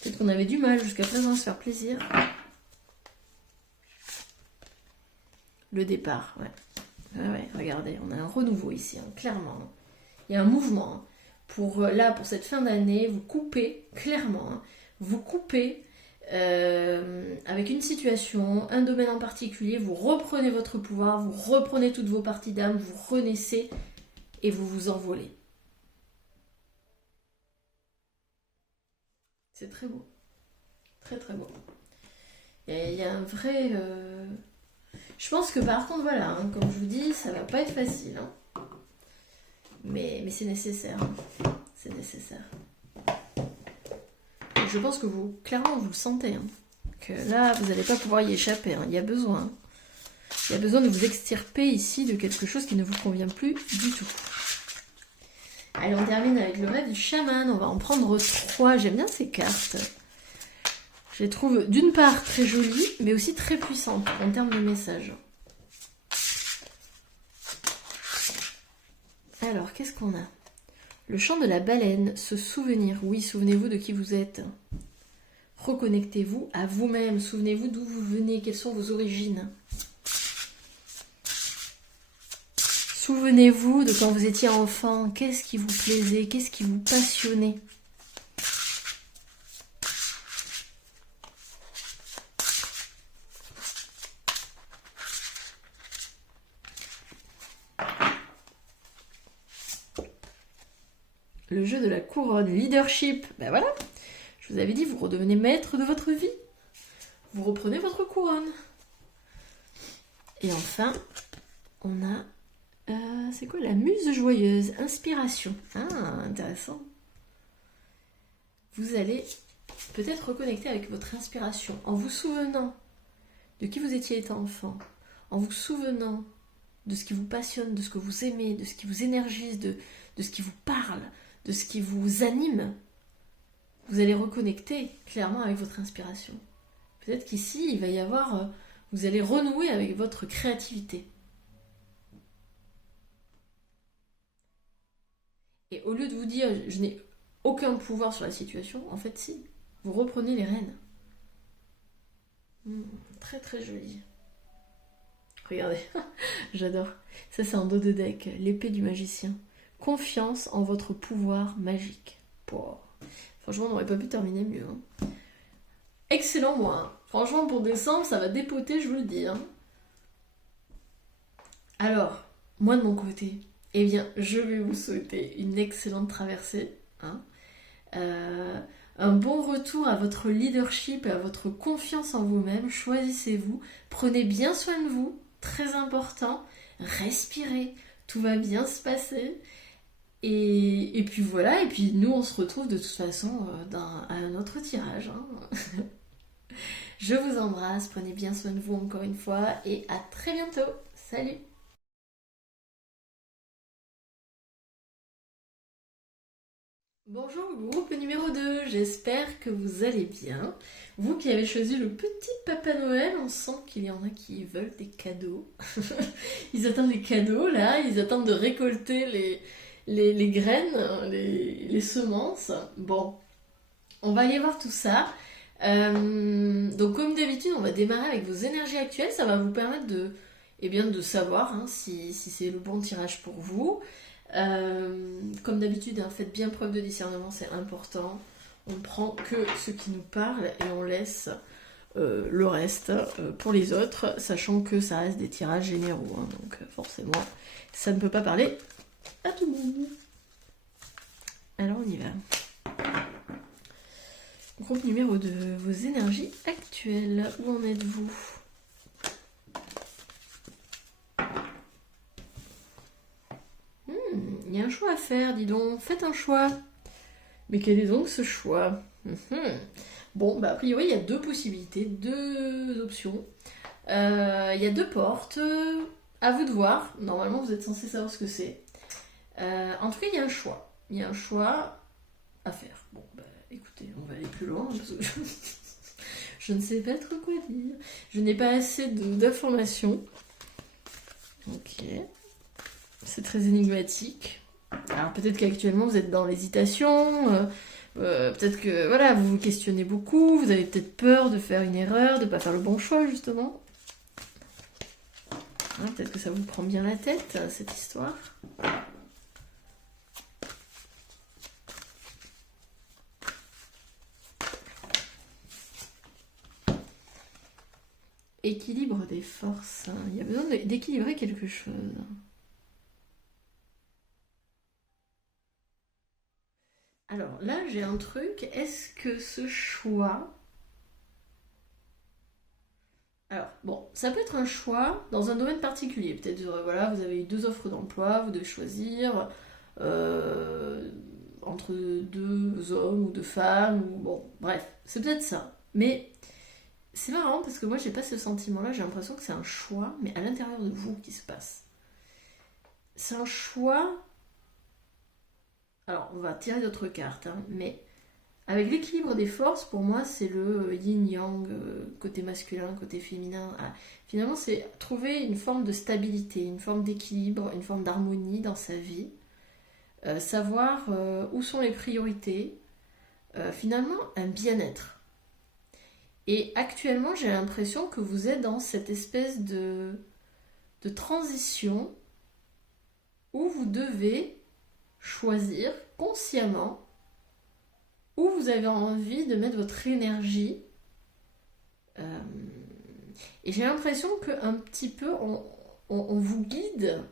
Peut-être qu'on avait du mal jusqu'à présent à se faire plaisir. Le départ, ouais. Ouais, regardez, on a un renouveau ici, hein, clairement. Il y a un mouvement. Hein. Pour cette fin d'année, vous coupez, clairement. Hein, vous coupez avec une situation, un domaine en particulier, vous reprenez votre pouvoir, vous reprenez toutes vos parties d'âme, vous renaissez et vous vous envolez. C'est très beau. Très très beau. Et il y a un vrai... Je pense que par contre, voilà, hein, comme je vous dis, ça va pas être facile. Hein. Mais c'est nécessaire. Hein. C'est nécessaire. Je pense que vous, clairement, vous le sentez. Hein, que là, vous n'allez pas pouvoir y échapper. Hein, il y a besoin. Hein. Il y a besoin de vous extirper ici de quelque chose qui ne vous convient plus du tout. Allez, on termine avec le rêve du chaman. On va en prendre 3. J'aime bien ces cartes. Je les trouve d'une part très jolies, mais aussi très puissantes en termes de message. Alors, qu'est-ce qu'on a ? Le chant de la baleine, se souvenir. Oui, souvenez-vous de qui vous êtes. Reconnectez-vous à vous-même. Souvenez-vous d'où vous venez, quelles sont vos origines. Souvenez-vous de quand vous étiez enfant. Qu'est-ce qui vous plaisait, qu'est-ce qui vous passionnait. Le jeu de la couronne, leadership, ben voilà, je vous avais dit, vous redevenez maître de votre vie. Vous reprenez votre couronne. Et enfin, on a, c'est quoi, la muse joyeuse, inspiration. Ah, intéressant. Vous allez peut-être reconnecter avec votre inspiration en vous souvenant de qui vous étiez étant enfant, en vous souvenant de ce qui vous passionne, de ce que vous aimez, de ce qui vous énergise, de ce qui vous parle, de ce qui vous anime, vous allez reconnecter clairement avec votre inspiration. Peut-être qu'ici, il va y avoir... vous allez renouer avec votre créativité. Et au lieu de vous dire, je n'ai aucun pouvoir sur la situation, en fait, si. Vous reprenez les rênes. Très très joli. Regardez, j'adore. Ça, c'est un dos de deck, l'épée du magicien. Confiance en votre pouvoir magique. Pouah. Franchement, on n'aurait pas pu terminer mieux. Hein. Excellent mois. Hein. Franchement, pour décembre, ça va dépoter, je vous le dis. Hein. Alors, moi de mon côté, eh bien, je vais vous souhaiter une excellente traversée. Hein. Un bon retour à votre leadership et à votre confiance en vous-même. Choisissez-vous. Prenez bien soin de vous. Très important. Respirez. Tout va bien se passer. Et puis voilà. Et puis nous, on se retrouve de toute façon à un autre tirage. Hein. Je vous embrasse. Prenez bien soin de vous encore une fois. Et à très bientôt. Salut! Bonjour groupe numéro 2, j'espère que vous allez bien. Vous qui avez choisi le petit Papa Noël, on sent qu'il y en a qui veulent des cadeaux. Ils attendent les cadeaux là, ils attendent de récolter les graines, les semences. Bon, on va aller voir tout ça. Donc comme d'habitude, on va démarrer avec vos énergies actuelles. Ça va vous permettre de savoir hein, si c'est le bon tirage pour vous. Comme d'habitude, hein, faites bien preuve de discernement, c'est important. On ne prend que ce qui nous parle et on laisse le reste pour les autres, sachant que ça reste des tirages généraux. Hein, donc forcément, ça ne peut pas parler à tout le monde. Alors on y va. Groupe numéro 2, vos énergies actuelles. Où en êtes-vous ? Il y a un choix à faire, dis donc. Faites un choix. Mais quel est donc ce choix ? Bon, a priori, il y a deux possibilités, deux options. Il y a deux portes. À vous de voir. Normalement, vous êtes censé savoir ce que c'est. En tout cas, il y a un choix. Il y a un choix à faire. Bon, écoutez, on va aller plus loin. Parce que je ne sais pas trop quoi dire. Je n'ai pas assez d'informations. Ok. C'est très énigmatique. Alors peut-être qu'actuellement vous êtes dans l'hésitation, peut-être que voilà, vous vous questionnez beaucoup, vous avez peut-être peur de faire une erreur, de ne pas faire le bon choix justement. Hein, peut-être que ça vous prend bien la tête, cette histoire. Équilibre des forces. Hein. Il y a besoin d'équilibrer quelque chose. Alors là, j'ai un truc. Est-ce que ce choix... Alors, bon, ça peut être un choix dans un domaine particulier. Peut-être, voilà, vous avez eu deux offres d'emploi, vous devez choisir entre deux hommes ou deux femmes, ou bon, bref, c'est peut-être ça. Mais c'est marrant parce que moi, j'ai pas ce sentiment-là, j'ai l'impression que c'est un choix, mais à l'intérieur de vous qui se passe. C'est un choix... Alors, on va tirer d'autres cartes, hein, mais avec l'équilibre des forces, pour moi, c'est le yin-yang, côté masculin, côté féminin. Ah, finalement, c'est trouver une forme de stabilité, une forme d'équilibre, une forme d'harmonie dans sa vie. Savoir où sont les priorités. Finalement, un bien-être. Et actuellement, j'ai l'impression que vous êtes dans cette espèce de transition où vous devez choisir consciemment où vous avez envie de mettre votre énergie. Et j'ai l'impression qu'un petit peu on vous guide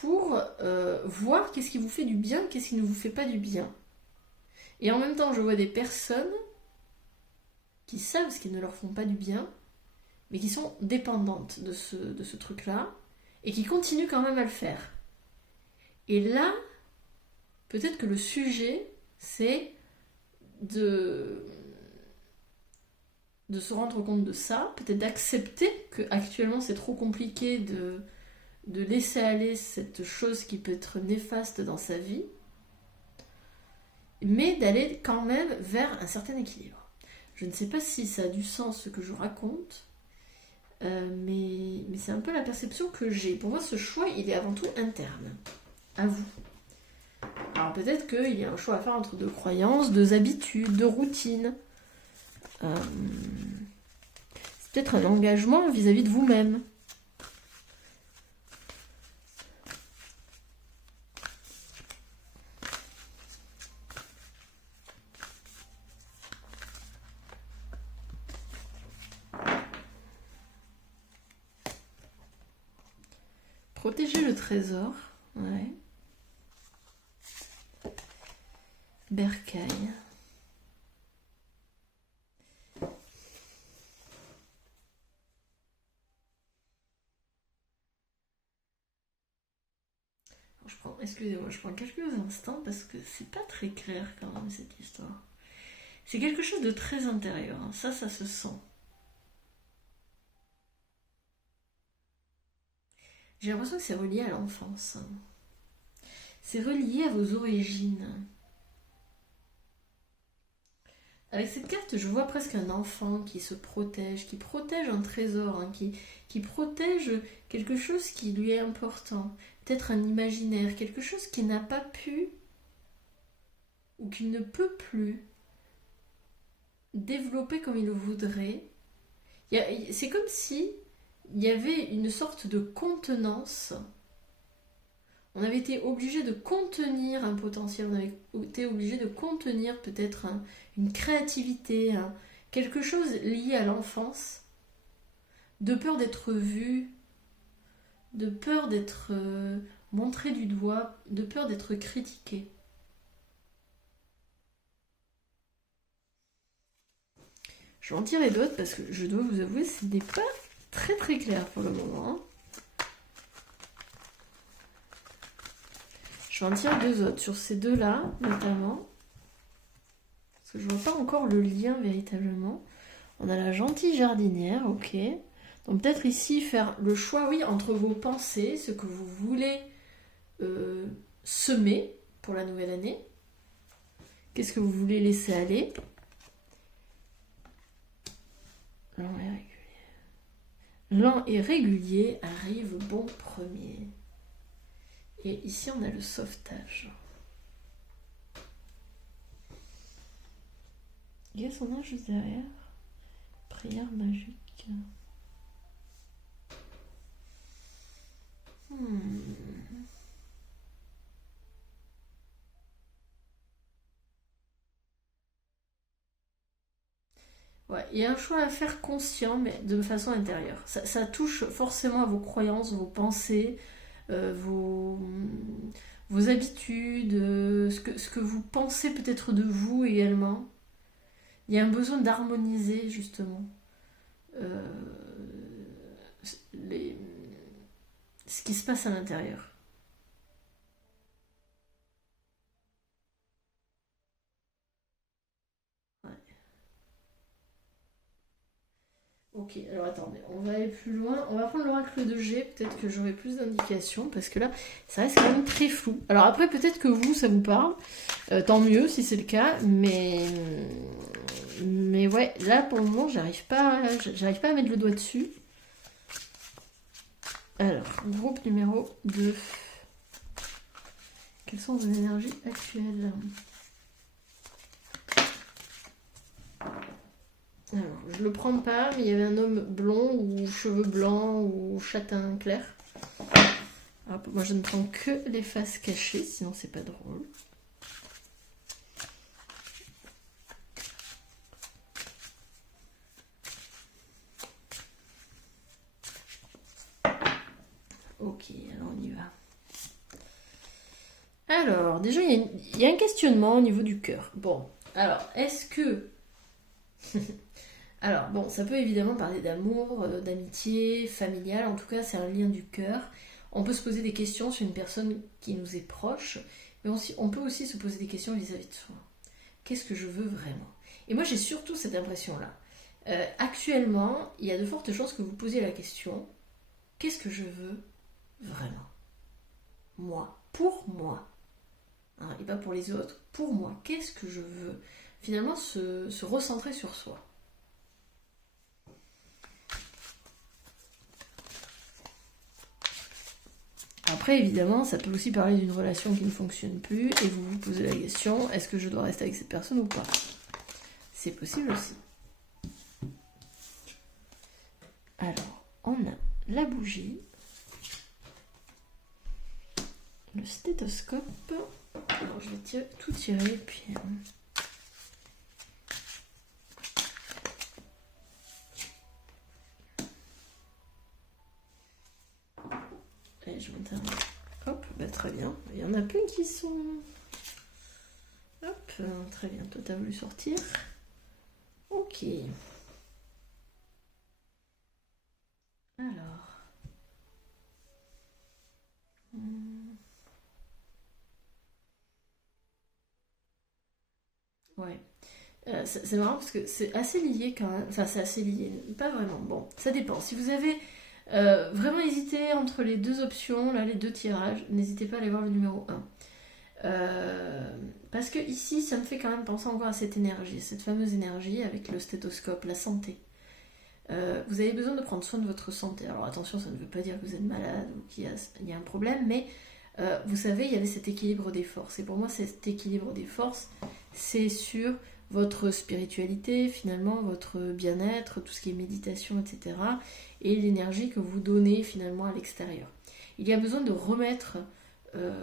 pour voir qu'est-ce qui vous fait du bien, qu'est-ce qui ne vous fait pas du bien. Et en même temps, je vois des personnes qui savent ce qui ne leur font pas du bien, mais qui sont dépendantes de ce truc-là, et qui continuent quand même à le faire. Et là, peut-être que le sujet, c'est de se rendre compte de ça, peut-être d'accepter qu'actuellement c'est trop compliqué de laisser aller cette chose qui peut être néfaste dans sa vie, mais d'aller quand même vers un certain équilibre. Je ne sais pas si ça a du sens ce que je raconte, mais c'est un peu la perception que j'ai. Pour moi, ce choix, il est avant tout interne, à vous. Alors peut-être qu'il y a un choix à faire entre deux croyances, deux habitudes, deux routines. C'est peut-être un engagement vis-à-vis de vous-même. Protéger le trésor. Ouais. Bercail. Excusez-moi, je prends quelques instants parce que c'est pas très clair quand même cette histoire. C'est quelque chose de très intérieur, hein. Ça se sent. J'ai l'impression que c'est relié à l'enfance. C'est relié à vos origines. Avec cette carte, je vois presque un enfant qui se protège, qui protège un trésor, hein, qui protège quelque chose qui lui est important. Peut-être un imaginaire, quelque chose qui n'a pas pu ou qui ne peut plus développer comme il le voudrait. C'est comme si il y avait une sorte de contenance. On avait été obligé de contenir un potentiel, on avait été obligé de contenir peut-être une créativité, quelque chose lié à l'enfance, de peur d'être vu, de peur d'être montré du doigt, de peur d'être critiqué. Je vais en tirer d'autres parce que je dois vous avouer, ce n'est pas très très clair pour le moment. Hein. Je vais en tirer deux autres, sur ces deux-là notamment. Parce que je vois pas encore le lien véritablement. On a la gentille jardinière, ok. Donc peut-être ici faire le choix, oui, entre vos pensées, ce que vous voulez semer pour la nouvelle année. Qu'est-ce que vous voulez laisser aller? Lent et régulier arrive bon premier. Et ici, on a le sauvetage. Il y a son nom juste derrière. Prière magique. Ouais, il y a un choix à faire conscient, mais de façon intérieure. Ça touche forcément à vos croyances, vos pensées, vos habitudes, ce que vous pensez peut-être de vous également. Il y a un besoin d'harmoniser justement ce qui se passe à l'intérieur. Ouais. Ok, alors attendez, on va aller plus loin. On va prendre l'oracle de G, peut-être que j'aurai plus d'indications, parce que là, ça reste quand même très flou. Alors après, peut-être que vous, ça vous parle. Tant mieux si c'est le cas, mais ouais, là pour le moment, j'arrive pas à mettre le doigt dessus. Alors, groupe numéro 2. Quelles sont vos énergies actuelles? Alors, je le prends pas, mais il y avait un homme blond ou cheveux blancs ou châtain clair. Hop, moi je ne prends que les faces cachées, sinon c'est pas drôle. Ok, alors on y va. Alors, déjà, il y a un questionnement au niveau du cœur. Bon, alors, est-ce que... Alors, bon, ça peut évidemment parler d'amour, d'amitié, familial, en tout cas, c'est un lien du cœur. On peut se poser des questions sur une personne qui nous est proche, mais on peut aussi se poser des questions vis-à-vis de soi. Qu'est-ce que je veux vraiment? Et moi, j'ai surtout cette impression-là. Actuellement, il y a de fortes chances que vous posiez la question, qu'est-ce que je veux vraiment? Moi, pour moi. Hein, et pas pour les autres, pour moi, qu'est-ce que je veux? Finalement, se recentrer sur soi. Après, évidemment, ça peut aussi parler d'une relation qui ne fonctionne plus et vous vous posez la question, est-ce que je dois rester avec cette personne ou pas? C'est possible aussi. Alors, on a la bougie, le stéthoscope. Alors, je vais tout tirer, puis... Et Allez, je monte un... Hop, bah, très bien. Il y en a plein qui sont... Hop, très bien. Toi, t'as voulu sortir. Ok. Alors. Ouais. C'est marrant parce que c'est assez lié quand même. Enfin, c'est assez lié. Pas vraiment. Bon, ça dépend. Si vous avez vraiment hésité entre les deux options, là, les deux tirages, n'hésitez pas à aller voir le numéro 1. Parce que ici, ça me fait quand même penser encore à cette énergie, cette fameuse énergie avec le stéthoscope, la santé. Vous avez besoin de prendre soin de votre santé. Alors attention, ça ne veut pas dire que vous êtes malade ou qu'il y a un problème, mais vous savez, il y avait cet équilibre des forces. Et pour moi, cet équilibre des forces, c'est sur votre spiritualité, finalement, votre bien-être, tout ce qui est méditation, etc. Et l'énergie que vous donnez finalement à l'extérieur. Il y a besoin de remettre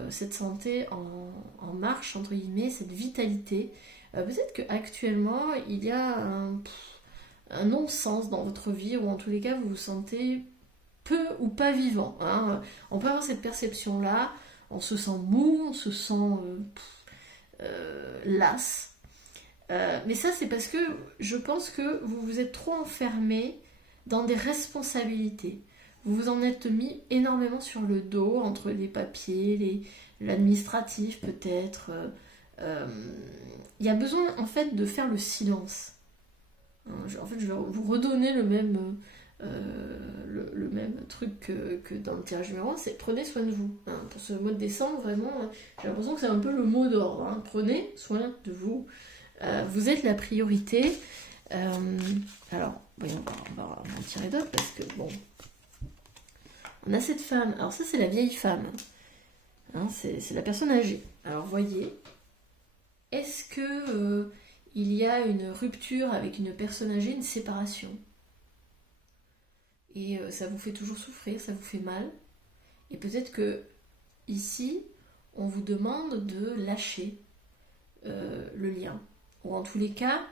cette santé en marche, entre guillemets, cette vitalité. Peut-être qu'actuellement, il y a un non-sens dans votre vie, ou en tous les cas, vous vous sentez peu ou pas vivant. Hein. On peut avoir cette perception-là, on se sent mou, on se sent las. Mais ça, c'est parce que je pense que vous vous êtes trop enfermé dans des responsabilités. Vous vous en êtes mis énormément sur le dos, entre les papiers, l'administratif peut-être. Il y a besoin en fait de faire le silence. En fait, je vais vous redonner le même truc que dans le tirage numéro 1, c'est prenez soin de vous. Hein. Pour ce mois de décembre, vraiment, j'ai l'impression que c'est un peu le mot d'ordre. Hein. Prenez soin de vous. Vous êtes la priorité. Alors, voyons, on va en tirer d'autres parce que, bon, on a cette femme. Alors ça, c'est la vieille femme. Hein, c'est la personne âgée. Alors, voyez, est-ce que il y a une rupture avec une personne âgée, une séparation? Et ça vous fait toujours souffrir, ça vous fait mal. Et peut-être que ici, on vous demande de lâcher le lien. Ou en tous les cas,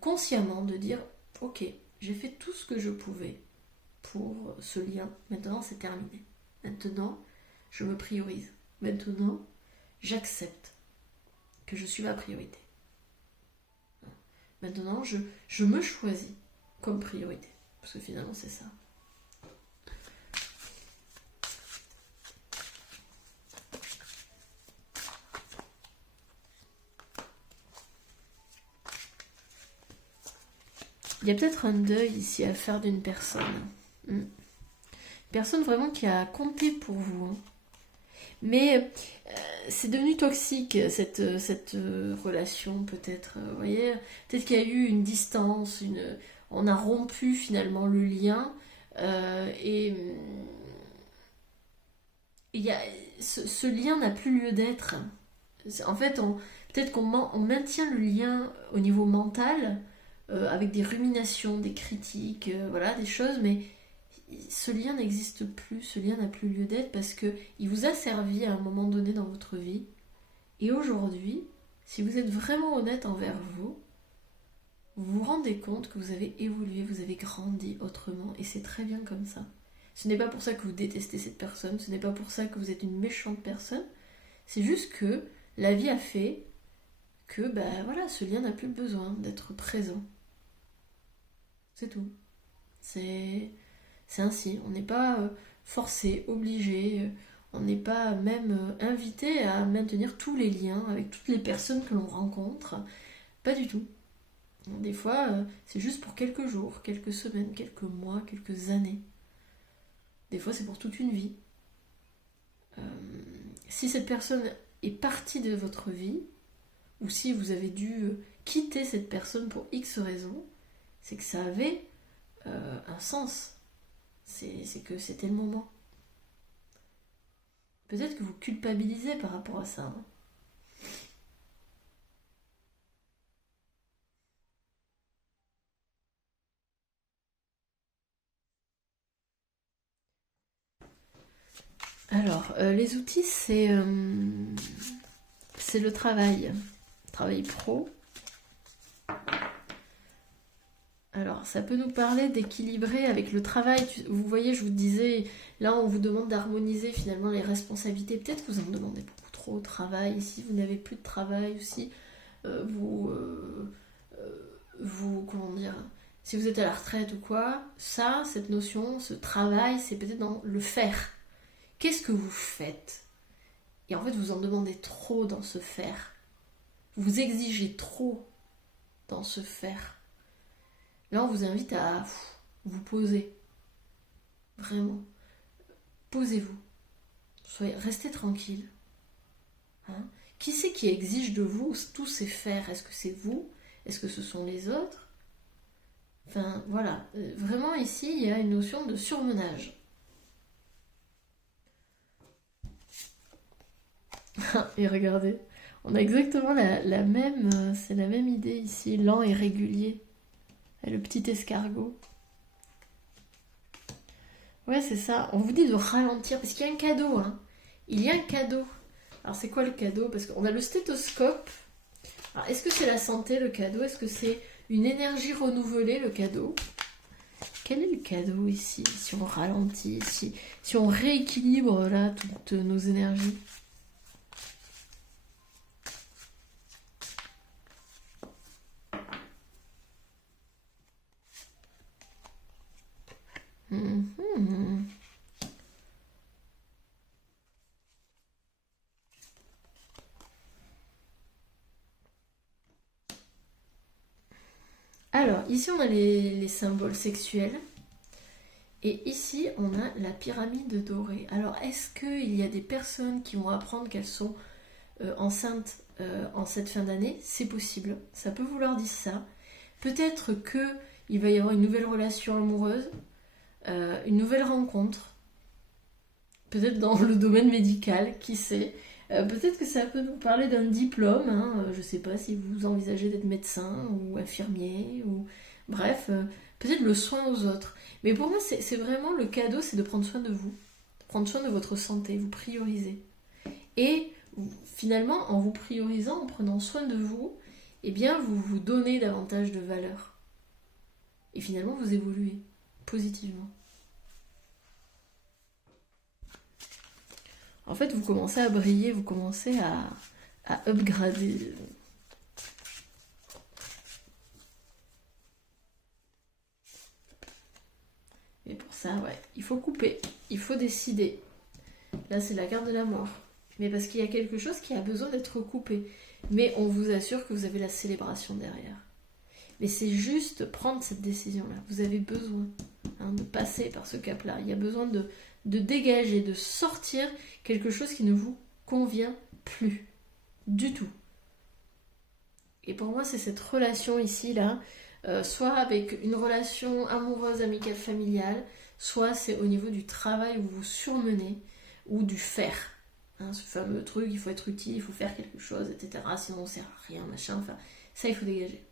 consciemment de dire ok, j'ai fait tout ce que je pouvais pour ce lien. Maintenant, c'est terminé. Maintenant, je me priorise. Maintenant, j'accepte que je suis ma priorité. Maintenant, je me choisis comme priorité. Parce que finalement, c'est ça. Il y a peut-être un deuil ici à faire d'une personne. Une personne vraiment qui a compté pour vous. Hein. Mais c'est devenu toxique, cette relation, peut-être. Vous voyez, peut-être qu'il y a eu une distance, on a rompu finalement le lien. Et ce lien n'a plus lieu d'être. En fait, peut-être qu'on maintient le lien au niveau mental, avec des ruminations, des critiques, voilà, des choses, mais ce lien n'existe plus, ce lien n'a plus lieu d'être parce qu'il vous a servi à un moment donné dans votre vie. Et aujourd'hui, si vous êtes vraiment honnête envers vous, vous vous rendez compte que vous avez évolué, vous avez grandi autrement, et c'est très bien comme ça. Ce n'est pas pour ça que vous détestez cette personne, ce n'est pas pour ça que vous êtes une méchante personne, c'est juste que la vie a fait que voilà, ce lien n'a plus besoin d'être présent. C'est tout. C'est ainsi. On n'est pas forcé, obligé, on n'est pas même invité à maintenir tous les liens avec toutes les personnes que l'on rencontre. Pas du tout. Des fois, c'est juste pour quelques jours, quelques semaines, quelques mois, quelques années. Des fois, c'est pour toute une vie. Si cette personne est partie de votre vie, ou si vous avez dû quitter cette personne pour X raisons, c'est que ça avait un sens. C'est que c'était le moment. Peut-être que vous culpabilisez par rapport à ça. Hein. Alors, les outils, c'est le travail pro. Alors, ça peut nous parler d'équilibrer avec le travail. Vous voyez, je vous disais, là, on vous demande d'harmoniser finalement les responsabilités. Peut-être que vous en demandez beaucoup trop au travail. Si vous n'avez plus de travail aussi, comment dire, si vous êtes à la retraite ou quoi, ça, cette notion, ce travail, c'est peut-être dans le faire. Qu'est-ce que vous faites? Et en fait, vous en demandez trop dans ce faire. Vous exigez trop dans ce faire. Là, on vous invite à vous poser. Vraiment. Posez-vous. Restez tranquille. Hein? Qui c'est qui exige de vous tous ces faire? Est-ce que c'est vous? Est-ce que ce sont les autres? Enfin, voilà. Vraiment, ici, il y a une notion de surmenage. Et regardez, on a exactement la même, c'est la même idée ici, lent et régulier. Et le petit escargot. Ouais, c'est ça. On vous dit de ralentir, parce qu'il y a un cadeau, hein. Il y a un cadeau. Alors, c'est quoi le cadeau? Parce qu'on a le stéthoscope. Alors, est-ce que c'est la santé, le cadeau? Est-ce que c'est une énergie renouvelée, le cadeau? Quel est le cadeau ici? Si on ralentit, si on rééquilibre, là, toutes nos énergies. Alors, ici on a les symboles sexuels. Et ici on a la pyramide dorée. Alors, est-ce qu'il y a des personnes qui vont apprendre qu'elles sont enceintes en cette fin d'année? C'est possible. Ça peut vouloir dire ça. Peut-être qu'il va y avoir une nouvelle relation amoureuse, une nouvelle rencontre. Peut-être dans le domaine médical, qui sait. Peut-être que ça peut nous parler d'un diplôme, hein, je ne sais pas si vous envisagez d'être médecin ou infirmier, ou bref, peut-être le soin aux autres. Mais pour moi, c'est vraiment le cadeau, c'est de prendre soin de vous, prendre soin de votre santé, vous prioriser. Et finalement, en vous priorisant, en prenant soin de vous, eh bien, vous vous donnez davantage de valeur. Et finalement, vous évoluez positivement. En fait, vous commencez à briller, vous commencez à upgrader. Et pour ça, ouais, il faut couper, il faut décider. Là, c'est la carte de la mort. Mais parce qu'il y a quelque chose qui a besoin d'être coupé. Mais on vous assure que vous avez la célébration derrière. Mais c'est juste prendre cette décision-là. Vous avez besoin de passer par ce cap-là. Il y a besoin de dégager, de sortir quelque chose qui ne vous convient plus. Du tout. Et pour moi, c'est cette relation ici, là, soit avec une relation amoureuse, amicale, familiale, soit c'est au niveau du travail où vous vous surmenez, ou du faire. Ce fameux truc, il faut être utile, il faut faire quelque chose, etc. Sinon on sert à rien, machin, enfin, ça il faut dégager.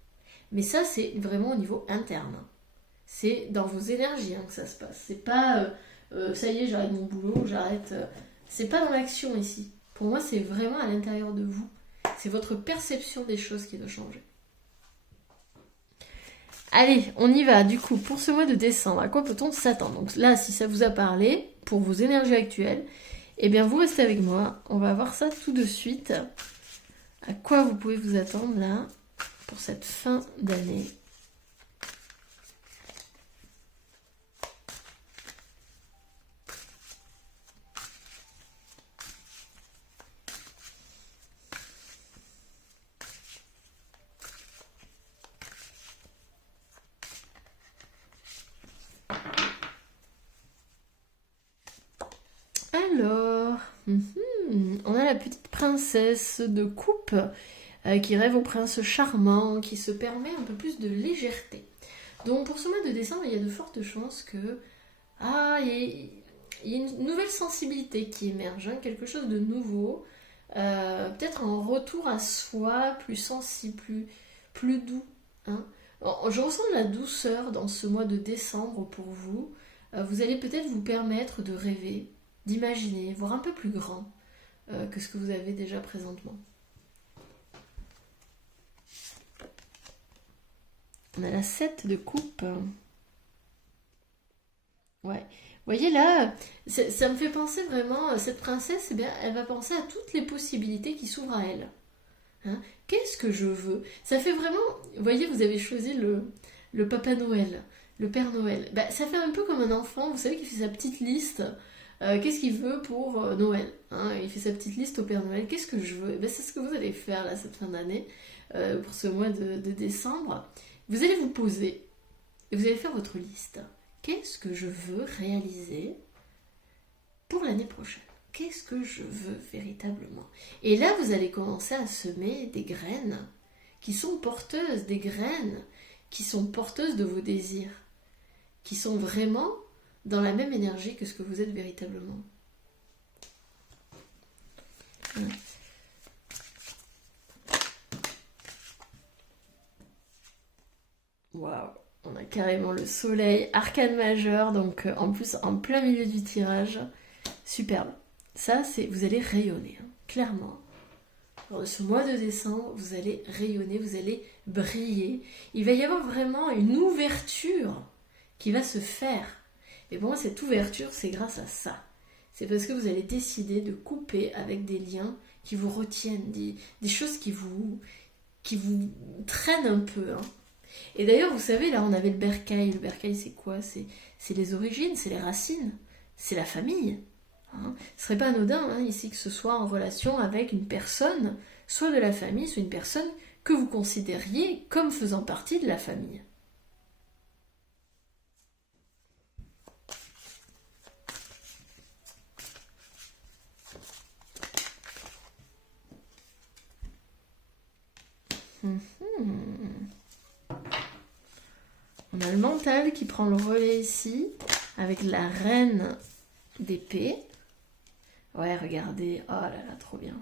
Mais ça, c'est vraiment au niveau interne. C'est dans vos énergies que ça se passe. C'est pas, ça y est, j'arrête mon boulot, j'arrête... c'est pas dans l'action ici. Pour moi, c'est vraiment à l'intérieur de vous. C'est votre perception des choses qui doit changer. Allez, on y va. Du coup, pour ce mois de décembre, à quoi peut-on s'attendre? Donc là, si ça vous a parlé, pour vos énergies actuelles, eh bien, vous restez avec moi. On va voir ça tout de suite. À quoi vous pouvez vous attendre là pour cette fin d'année. Alors, on a la petite princesse de coupe qui rêve au prince charmant, qui se permet un peu plus de légèreté. Donc pour ce mois de décembre, il y a de fortes chances que il y a une nouvelle sensibilité qui émerge, quelque chose de nouveau, peut-être un retour à soi, plus sensible, plus doux. Je ressens de la douceur dans ce mois de décembre pour vous. Vous allez peut-être vous permettre de rêver, d'imaginer, voire un peu plus grand que ce que vous avez déjà présentement. On a la 7 de coupe. Ouais. Vous voyez là, ça me fait penser vraiment, cette princesse, eh bien, elle va penser à toutes les possibilités qui s'ouvrent à elle. Hein. Qu'est-ce que je veux? Ça fait vraiment, vous voyez, vous avez choisi le Papa Noël, le Père Noël. Bah, ça fait un peu comme un enfant, vous savez, qui fait sa petite liste. Qu'est-ce qu'il veut pour Noël, hein. Il fait sa petite liste au Père Noël. Qu'est-ce que je veux? Ben, c'est ce que vous allez faire là, cette fin d'année, pour ce mois de décembre. Vous allez vous poser et vous allez faire votre liste. Qu'est-ce que je veux réaliser pour l'année prochaine? Qu'est-ce que je veux véritablement? Et là, vous allez commencer à semer des graines qui sont porteuses, des graines qui sont porteuses de vos désirs, qui sont vraiment dans la même énergie que ce que vous êtes véritablement. Ouais. Waouh! On a carrément le soleil, arcane majeur, donc en plus en plein milieu du tirage. Superbe. Ça, c'est vous allez rayonner, hein, clairement. Alors, ce mois de décembre, vous allez rayonner, vous allez briller. Il va y avoir vraiment une ouverture qui va se faire. Et pour moi, cette ouverture, c'est grâce à ça. C'est parce que vous allez décider de couper avec des liens qui vous retiennent, des choses qui vous traînent un peu, hein. Et d'ailleurs, vous savez, là, on avait le bercail. Le bercail, c'est quoi? C'est les origines, c'est les racines, c'est la famille. Hein. Ce serait pas anodin, hein, ici, que ce soit en relation avec une personne, soit de la famille, soit une personne que vous considériez comme faisant partie de la famille. On a le mental qui prend le relais ici, avec la reine d'épée. Ouais, regardez, oh là là, trop bien.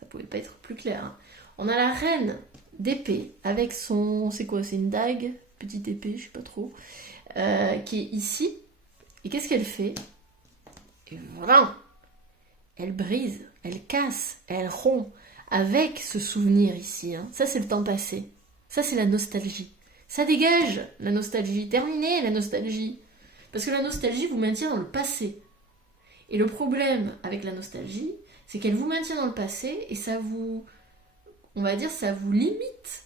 Ça pouvait pas être plus clair, hein. On a la reine d'épée, avec son... C'est quoi? C'est une dague? Petite épée, je sais pas trop. Qui est ici. Et qu'est-ce qu'elle fait? Et voilà. Elle brise, elle casse, elle rompt avec ce souvenir ici, hein. Ça, c'est le temps passé. Ça, c'est la nostalgie. Ça dégage la nostalgie. Terminez la nostalgie. Parce que la nostalgie vous maintient dans le passé. Et le problème avec la nostalgie, c'est qu'elle vous maintient dans le passé et ça vous, on va dire, ça vous limite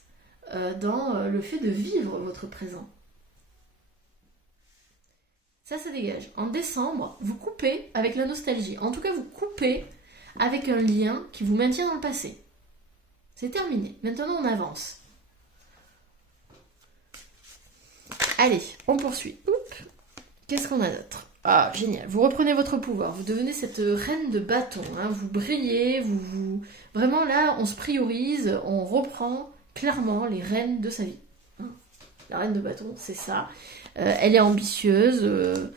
dans le fait de vivre votre présent. Ça dégage. En décembre, vous coupez avec la nostalgie. En tout cas, vous coupez avec un lien qui vous maintient dans le passé. C'est terminé. Maintenant, on avance. Allez, on poursuit. Oups. Qu'est-ce qu'on a d'autre? Ah, génial. Vous reprenez votre pouvoir. Vous devenez cette reine de bâton, hein. Vous brillez, Vraiment, là, on se priorise, on reprend clairement les rênes de sa vie. Hein. La reine de bâton, c'est ça. Elle est ambitieuse.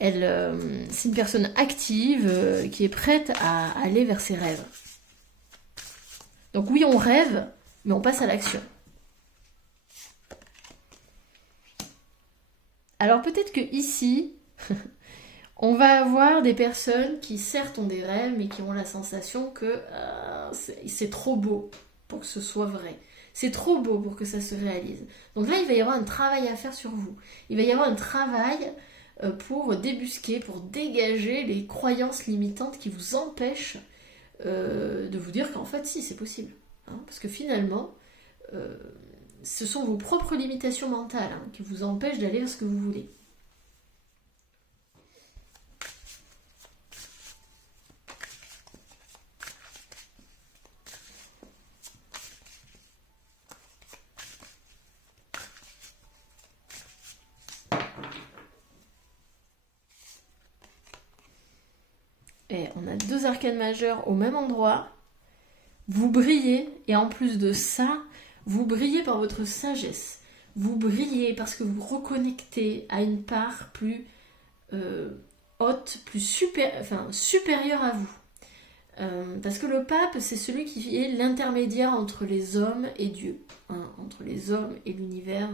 C'est une personne active qui est prête à aller vers ses rêves. Donc oui, on rêve, mais on passe à l'action. Alors peut-être que ici, on va avoir des personnes qui certes ont des rêves, mais qui ont la sensation que c'est trop beau pour que ce soit vrai. C'est trop beau pour que ça se réalise. Donc là, il va y avoir un travail à faire sur vous. Il va y avoir un travail pour débusquer, pour dégager les croyances limitantes qui vous empêchent de vous dire qu'en fait, si, c'est possible. Hein, parce que finalement, ce sont vos propres limitations mentales, hein, qui vous empêchent d'aller vers ce que vous voulez. Et on a 2 arcanes majeures au même endroit. Vous brillez, et en plus de ça, vous brillez par votre sagesse. Vous brillez parce que vous reconnectez à une part plus haute, plus supérieure à vous. Parce que le pape, c'est celui qui est l'intermédiaire entre les hommes et Dieu. Hein, entre les hommes et l'univers,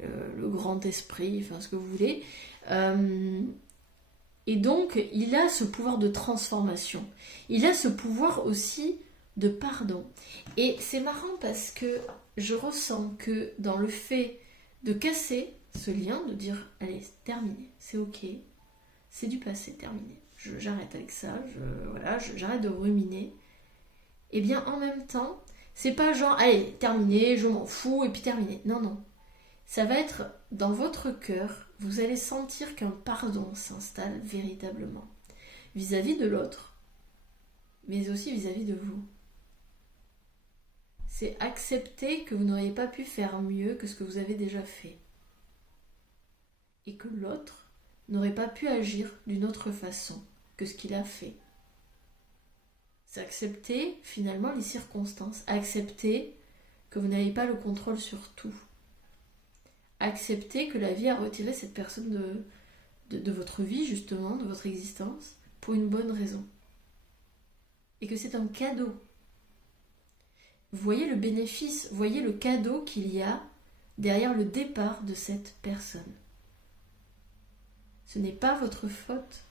le grand esprit, enfin ce que vous voulez. Et donc, il a ce pouvoir de transformation. Il a ce pouvoir aussi de pardon. Et c'est marrant parce que je ressens que dans le fait de casser ce lien, de dire allez, c'est terminé, c'est ok, c'est du passé, terminé, j'arrête avec ça, j'arrête de ruminer, et bien en même temps, c'est pas genre allez, terminé, je m'en fous, et puis terminé. Non, non. Ça va être dans votre cœur, vous allez sentir qu'un pardon s'installe véritablement vis-à-vis de l'autre, mais aussi vis-à-vis de vous. C'est accepter que vous n'auriez pas pu faire mieux que ce que vous avez déjà fait. Et que l'autre n'aurait pas pu agir d'une autre façon que ce qu'il a fait. C'est accepter finalement les circonstances. Accepter que vous n'avez pas le contrôle sur tout. Accepter que la vie a retiré cette personne de votre vie, justement, de votre existence, pour une bonne raison. Et que c'est un cadeau. Voyez le bénéfice, voyez le cadeau qu'il y a derrière le départ de cette personne. Ce n'est pas votre faute.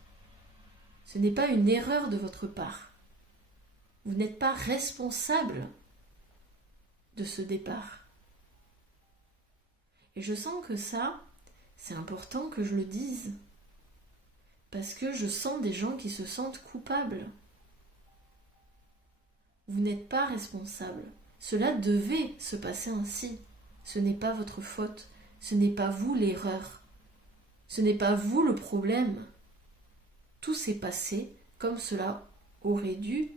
Ce n'est pas une erreur de votre part. Vous n'êtes pas responsable de ce départ. Et je sens que ça, c'est important que je le dise. Parce que je sens des gens qui se sentent coupables. Vous n'êtes pas responsable. Cela devait se passer ainsi. Ce n'est pas votre faute. Ce n'est pas vous l'erreur. Ce n'est pas vous le problème. Tout s'est passé comme cela aurait dû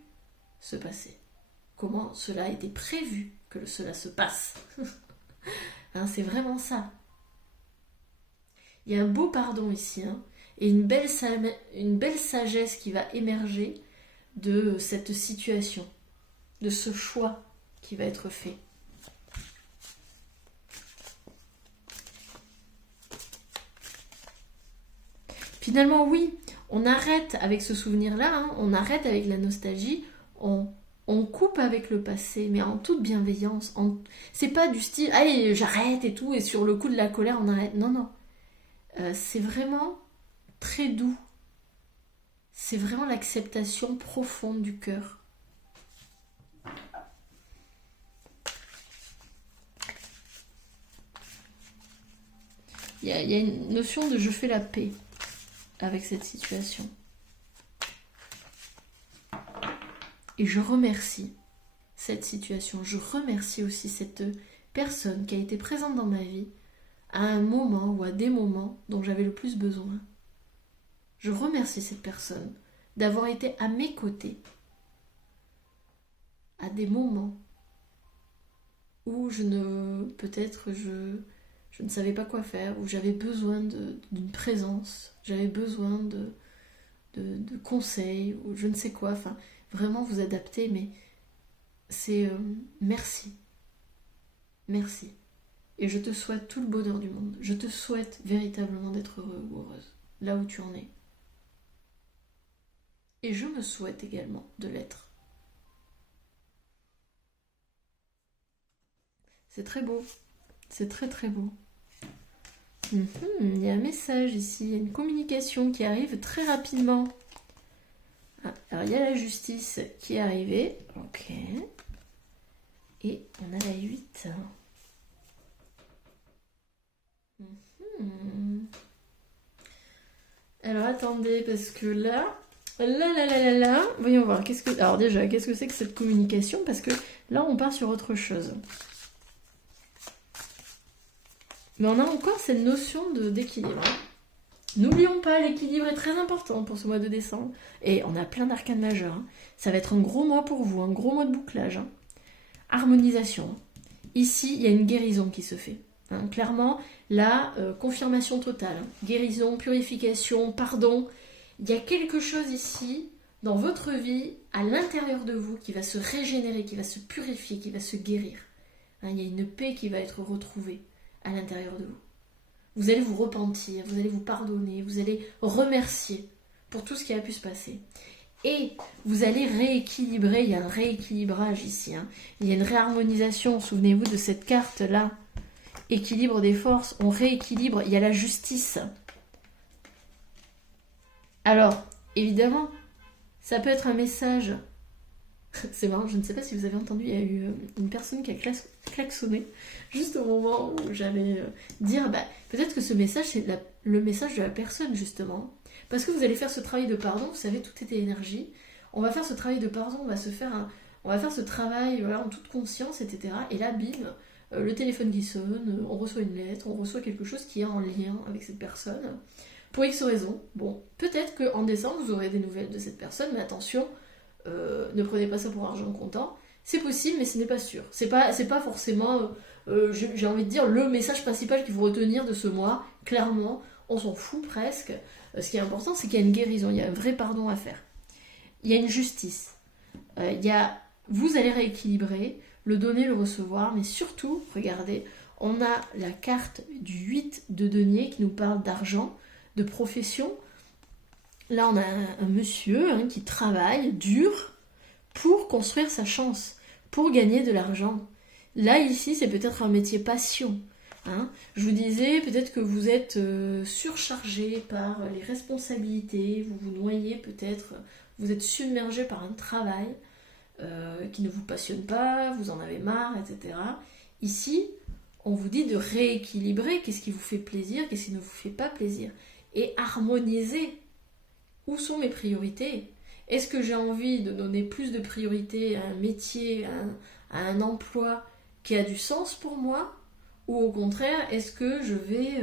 se passer. Comment cela a été prévu que cela se passe. Hein, c'est vraiment ça. Il y a un beau pardon ici, hein, et une belle sagesse qui va émerger de cette situation, de ce choix qui va être fait. Finalement, oui, on arrête avec ce souvenir-là, hein, on arrête avec la nostalgie, on coupe avec le passé, mais en toute bienveillance. C'est pas du style, allez, j'arrête et tout, et sur le coup de la colère, on arrête. Non, non. C'est vraiment très doux. C'est vraiment l'acceptation profonde du cœur. Il y a une notion de je fais la paix avec cette situation. Et je remercie cette situation. Je remercie aussi cette personne qui a été présente dans ma vie à un moment ou à des moments dont j'avais le plus besoin. Je remercie cette personne d'avoir été à mes côtés à des moments où peut-être je ne savais pas quoi faire, où j'avais besoin d'une présence, j'avais besoin de conseils, ou je ne sais quoi, enfin, vraiment vous adapter, mais c'est merci. Merci. Et je te souhaite tout le bonheur du monde. Je te souhaite véritablement d'être heureux ou heureuse, là où tu en es. Et je me souhaite également de l'être. C'est très beau. C'est très très beau. Il y a un message ici, il y a une communication qui arrive très rapidement. Ah, alors il y a la justice qui est arrivée. Ok. Et on a la 8. Alors attendez, parce que là, voyons voir. Alors déjà, qu'est-ce que c'est que cette communication? Parce que là, on part sur autre chose. Mais on a encore cette notion d'équilibre. N'oublions pas, l'équilibre est très important pour ce mois de décembre. Et on a plein d'arcanes majeurs. Hein. Ça va être un gros mois pour vous, un gros mois de bouclage. Hein. Harmonisation. Ici, il y a une guérison qui se fait. Hein. Clairement, la confirmation totale. Hein. Guérison, purification, pardon. Il y a quelque chose ici, dans votre vie, à l'intérieur de vous, qui va se régénérer, qui va se purifier, qui va se guérir. Hein. Il y a une paix qui va être retrouvée à l'intérieur de vous. Vous allez vous repentir, vous allez vous pardonner, vous allez remercier pour tout ce qui a pu se passer. Et vous allez rééquilibrer, il y a un rééquilibrage ici. Hein. Il y a une réharmonisation, souvenez-vous de cette carte-là. Équilibre des forces, on rééquilibre, il y a la justice. Alors, évidemment, ça peut être un message C'est marrant, je ne sais pas si vous avez entendu, il y a eu une personne qui a klaxonné juste au moment où j'allais dire, bah, peut-être que ce message, c'est le message de la personne, justement. Parce que vous allez faire ce travail de pardon, vous savez, tout est énergie. On va faire ce travail de pardon, on va faire ce travail voilà, en toute conscience, etc. Et là, bim, le téléphone qui sonne, on reçoit une lettre, on reçoit quelque chose qui est en lien avec cette personne. Pour X raisons, bon, peut-être qu'en décembre, vous aurez des nouvelles de cette personne, mais attention, ne prenez pas ça pour argent comptant. C'est possible, mais ce n'est pas sûr. C'est pas forcément, j'ai envie de dire, le message principal qu'il faut retenir de ce mois. Clairement, on s'en fout presque. Ce qui est important, c'est qu'il y a une guérison, il y a un vrai pardon à faire. Il y a une justice. Vous allez rééquilibrer, le donner, le recevoir, mais surtout, regardez, on a la carte du 8 de denier qui nous parle d'argent, de profession. Là, on a un monsieur qui travaille dur pour construire sa chance, pour gagner de l'argent. Là, ici, c'est peut-être un métier passion. Je vous disais, peut-être que vous êtes surchargé par les responsabilités, vous vous noyez peut-être, vous êtes submergé par un travail qui ne vous passionne pas, vous en avez marre, etc. Ici, on vous dit de rééquilibrer, qu'est-ce qui vous fait plaisir, qu'est-ce qui ne vous fait pas plaisir, et harmoniser. Où sont mes priorités? Est-ce que j'ai envie de donner plus de priorité à un métier, à un emploi qui a du sens pour moi? Ou au contraire, est-ce que je vais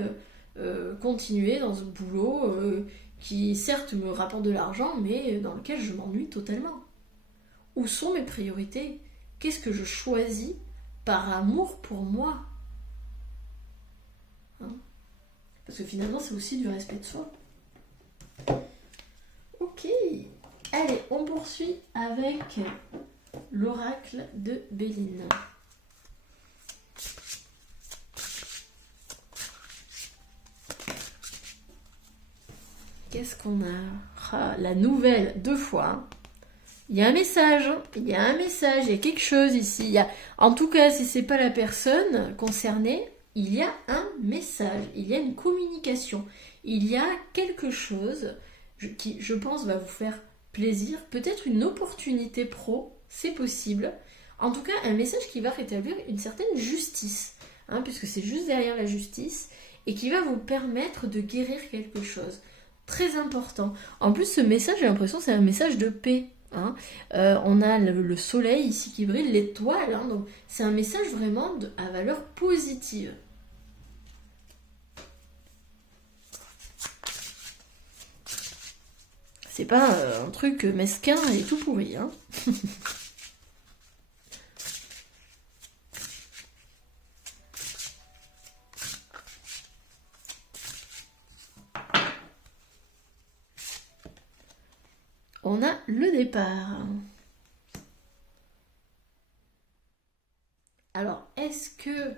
continuer dans ce boulot qui certes me rapporte de l'argent, mais dans lequel je m'ennuie totalement? Où sont mes priorités? Qu'est-ce que je choisis par amour pour moi? Parce que finalement, c'est aussi du respect de soi. Ok, allez, on poursuit avec l'oracle de Béline. Qu'est-ce qu'on a? La nouvelle, 2 fois. Il y a un message, il y a quelque chose ici. En tout cas, si c'est pas la personne concernée, il y a un message, il y a une communication, il y a quelque chose qui, je pense, va vous faire plaisir, peut-être une opportunité pro, c'est possible. En tout cas, un message qui va rétablir une certaine justice, puisque c'est juste derrière la justice, et qui va vous permettre de guérir quelque chose. Très important. En plus, ce message, j'ai l'impression, c'est un message de paix. On a le soleil ici qui brille, l'étoile, donc c'est un message vraiment à valeur positive. C'est pas un truc mesquin et tout pourri. On a le départ. Alors, est-ce que...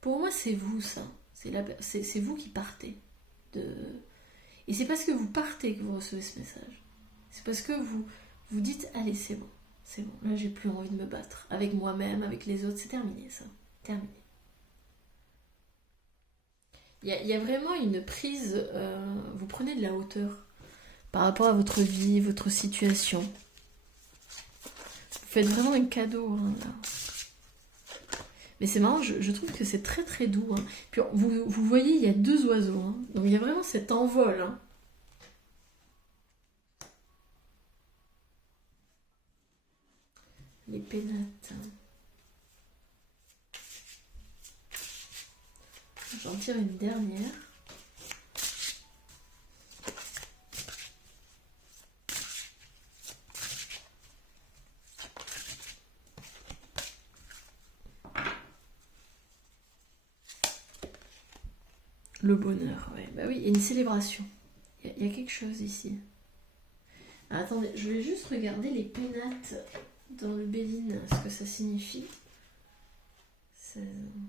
Pour moi, c'est vous, ça. C'est vous qui partez. Et c'est parce que vous partez que vous recevez ce message. C'est parce que vous dites, allez, c'est bon. Là, j'ai plus envie de me battre. Avec moi-même, avec les autres, c'est terminé, ça. Terminé. Il y a vraiment une prise, vous prenez de la hauteur par rapport à votre vie, votre situation. Vous faites vraiment un cadeau, là. Mais c'est marrant, je trouve que c'est très très doux. Puis vous voyez, il y a 2 oiseaux. Donc il y a vraiment cet envol. Les pénates. J'en tire une dernière. Le bonheur, ouais. Bah oui, il y a une célébration. Il y a quelque chose ici. Alors, attendez, je vais juste regarder les pénates dans le Béline, ce que ça signifie. 16 ans.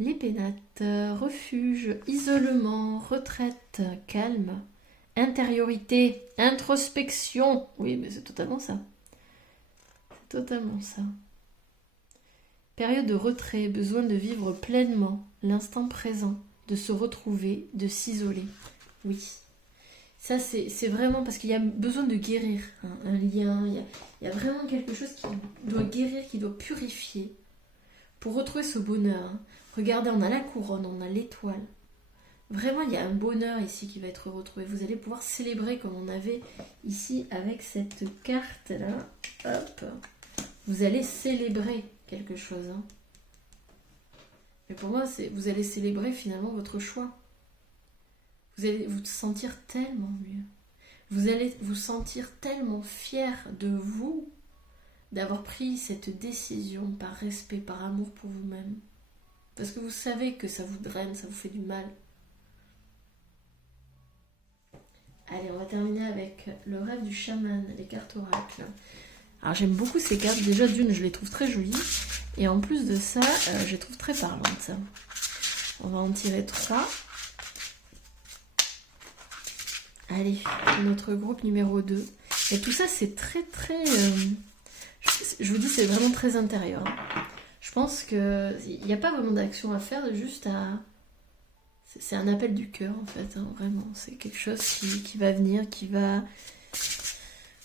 Les pénates, refuge, isolement, retraite, calme, intériorité, introspection. Oui, mais c'est totalement ça. C'est totalement ça. Période de retrait, besoin de vivre pleinement l'instant présent, de se retrouver, de s'isoler. Oui. Ça, c'est vraiment parce qu'il y a besoin de guérir un lien. Il y a vraiment quelque chose qui doit guérir, qui doit purifier pour retrouver ce bonheur. Hein. Regardez, on a la couronne, on a l'étoile. Vraiment, il y a un bonheur ici qui va être retrouvé. Vous allez pouvoir célébrer comme on avait ici avec cette carte-là. Hop. Vous allez célébrer quelque chose. Hein. Mais pour moi, vous allez célébrer finalement votre choix. Vous allez vous sentir tellement mieux. Vous allez vous sentir tellement fier de vous d'avoir pris cette décision par respect, par amour pour vous-même. Parce que vous savez que ça vous draine, ça vous fait du mal. Allez, on va terminer avec le rêve du chaman, les cartes oracles. Alors j'aime beaucoup ces cartes. Déjà d'une, je les trouve très jolies. Et en plus de ça, je les trouve très parlantes. On va en tirer 3. Allez, notre groupe numéro 2. Et tout ça, c'est très, très... je vous dis, c'est vraiment très intérieur. Je pense qu'il n'y a pas vraiment d'action à faire, juste à... C'est un appel du cœur, en fait, hein, vraiment. C'est quelque chose qui va venir, qui va...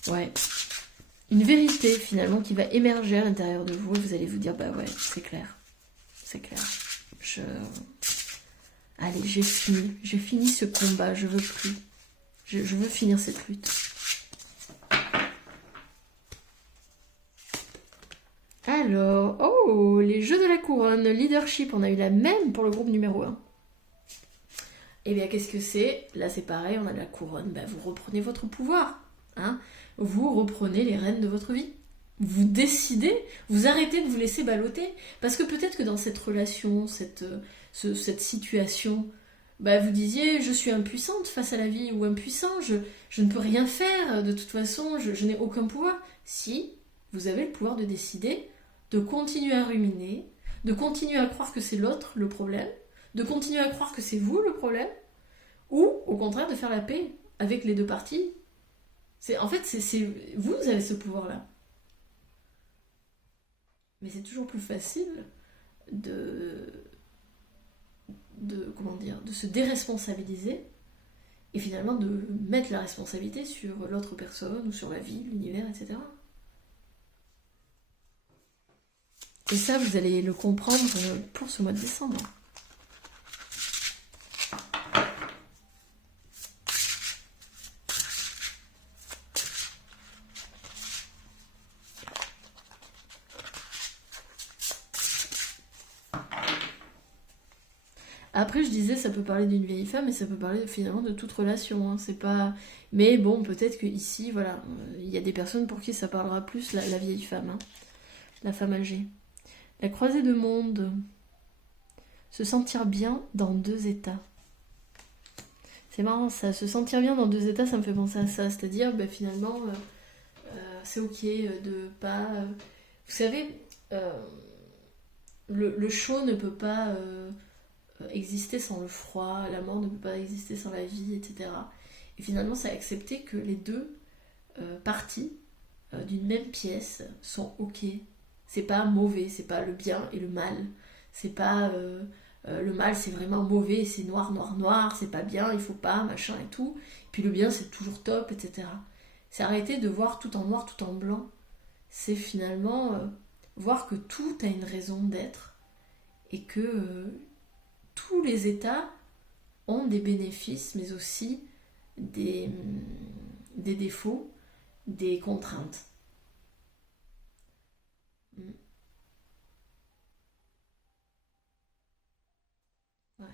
Ouais. Une vérité, finalement, qui va émerger à l'intérieur de vous. Et vous allez vous dire, bah ouais, c'est clair. C'est clair. Allez, j'ai fini ce combat, je veux plus. Je veux finir cette lutte. Alors, oh, les jeux de la couronne, leadership, on a eu la même pour le groupe numéro 1. Eh bien, qu'est-ce que c'est? Là, c'est pareil, on a la couronne. Ben, vous reprenez votre pouvoir. Hein, vous reprenez les rênes de votre vie. Vous décidez, vous arrêtez de vous laisser balloter. Parce que peut-être que dans cette relation, cette situation, bah, vous disiez, je suis impuissante face à la vie, ou impuissant, je ne peux rien faire, de toute façon, je n'ai aucun pouvoir. Si, vous avez le pouvoir de décider, de continuer à ruminer, de continuer à croire que c'est l'autre le problème, de continuer à croire que c'est vous le problème, ou au contraire de faire la paix avec les deux parties. En fait, vous avez ce pouvoir-là. Mais c'est toujours plus facile de se déresponsabiliser et finalement de mettre la responsabilité sur l'autre personne ou sur la vie, l'univers, etc. Et ça, vous allez le comprendre pour ce mois de décembre. Après, je disais, ça peut parler d'une vieille femme, et ça peut parler finalement de toute relation. Hein. C'est pas... Mais bon, peut-être que ici, voilà, il y a des personnes pour qui ça parlera plus la vieille femme, hein. La femme âgée. La croisée de monde. Se sentir bien dans 2 états. C'est marrant ça, se sentir bien dans 2 états, ça me fait penser à ça. C'est-à-dire, ben, finalement, c'est ok de pas... vous savez, le chaud ne peut pas... exister sans le froid, la mort ne peut pas exister sans la vie, etc. Et finalement, c'est accepter que les deux parties d'une même pièce sont ok. C'est pas mauvais, c'est pas le bien et le mal. C'est pas le mal, c'est vraiment mauvais, c'est noir, noir, noir, c'est pas bien, il faut pas, machin et tout. Puis le bien, c'est toujours top, etc. C'est arrêter de voir tout en noir, tout en blanc. C'est finalement voir que tout a une raison d'être et que tous les états ont des bénéfices, mais aussi des défauts, des contraintes. Ouais.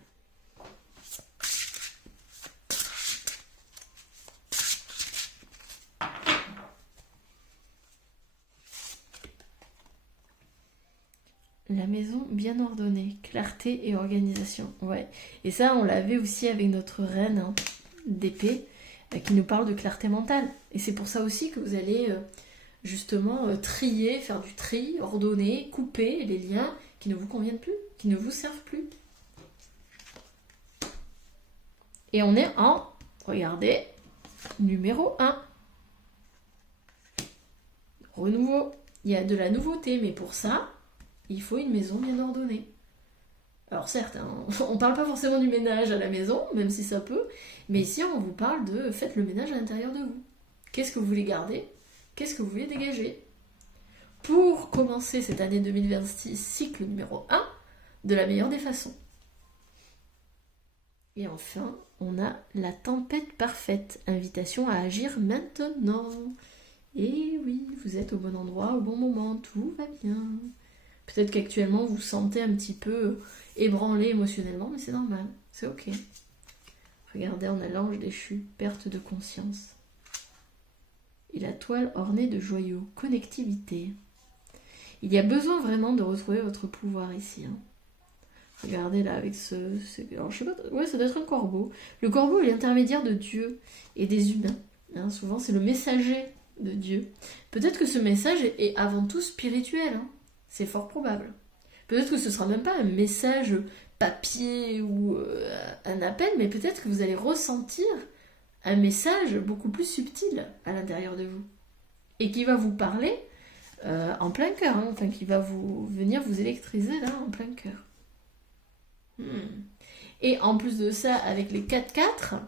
La maison bien ordonnée, clarté et organisation. Ouais. Et ça, on l'avait aussi avec notre reine hein, d'épée, qui nous parle de clarté mentale. Et c'est pour ça aussi que vous allez justement trier, faire du tri, ordonner, couper les liens qui ne vous conviennent plus, qui ne vous servent plus. Et on est en, regardez, numéro 1. Renouveau. Il y a de la nouveauté, mais pour ça, il faut une maison bien ordonnée. Alors certes, hein, on ne parle pas forcément du ménage à la maison, même si ça peut, mais ici on vous parle de faites le ménage à l'intérieur de vous. Qu'est-ce que vous voulez garder? Qu'est-ce que vous voulez dégager? Pour commencer cette année 2026, cycle numéro 1, de la meilleure des façons. Et enfin, on a la tempête parfaite, invitation à agir maintenant. Et oui, vous êtes au bon endroit, au bon moment, tout va bien. Peut-être qu'actuellement vous vous sentez un petit peu ébranlé émotionnellement, mais c'est normal, c'est ok. Regardez, on a l'ange déchu, perte de conscience. Et la toile ornée de joyaux, connectivité. Il y a besoin vraiment de retrouver votre pouvoir ici. Hein. Regardez là avec alors, je sais pas, ouais, ça doit être un corbeau. Le corbeau est l'intermédiaire de Dieu et des humains. Hein, souvent, c'est le messager de Dieu. Peut-être que ce message est avant tout spirituel. Hein. C'est fort probable. Peut-être que ce ne sera même pas un message papier ou un appel, mais peut-être que vous allez ressentir un message beaucoup plus subtil à l'intérieur de vous. Et qui va vous parler en plein cœur. Hein, enfin, qui va venir vous électriser là en plein cœur. Et en plus de ça, avec les 4-4,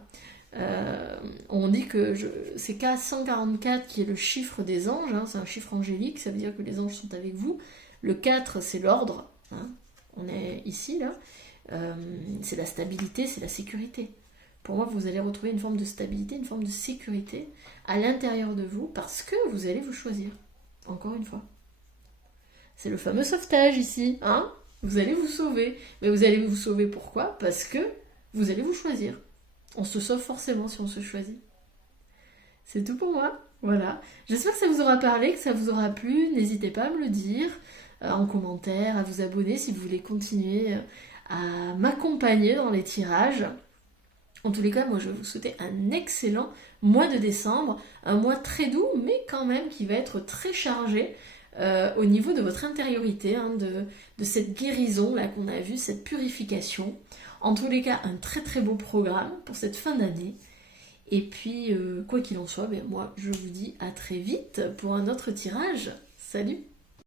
on dit que c'est K144 qui est le chiffre des anges, hein, c'est un chiffre angélique, ça veut dire que les anges sont avec vous. Le 4, c'est l'ordre, hein, on est ici, là. C'est la stabilité, c'est la sécurité. Pour moi, vous allez retrouver une forme de stabilité, une forme de sécurité à l'intérieur de vous parce que vous allez vous choisir. Encore une fois. C'est le fameux sauvetage ici, hein. Vous allez vous sauver. Mais vous allez vous sauver pourquoi? Parce que vous allez vous choisir. On se sauve forcément si on se choisit. C'est tout pour moi. Voilà. J'espère que ça vous aura parlé, que ça vous aura plu. N'hésitez pas à me le dire en commentaire, à vous abonner si vous voulez continuer à m'accompagner dans les tirages. En tous les cas, moi je vais vous souhaiter un excellent mois de décembre. Un mois très doux, mais quand même qui va être très chargé. Au niveau de votre intériorité, hein, de cette guérison là qu'on a vue, cette purification. En tous les cas, un très très beau programme pour cette fin d'année. Et puis, quoi qu'il en soit, moi je vous dis à très vite pour un autre tirage. Salut!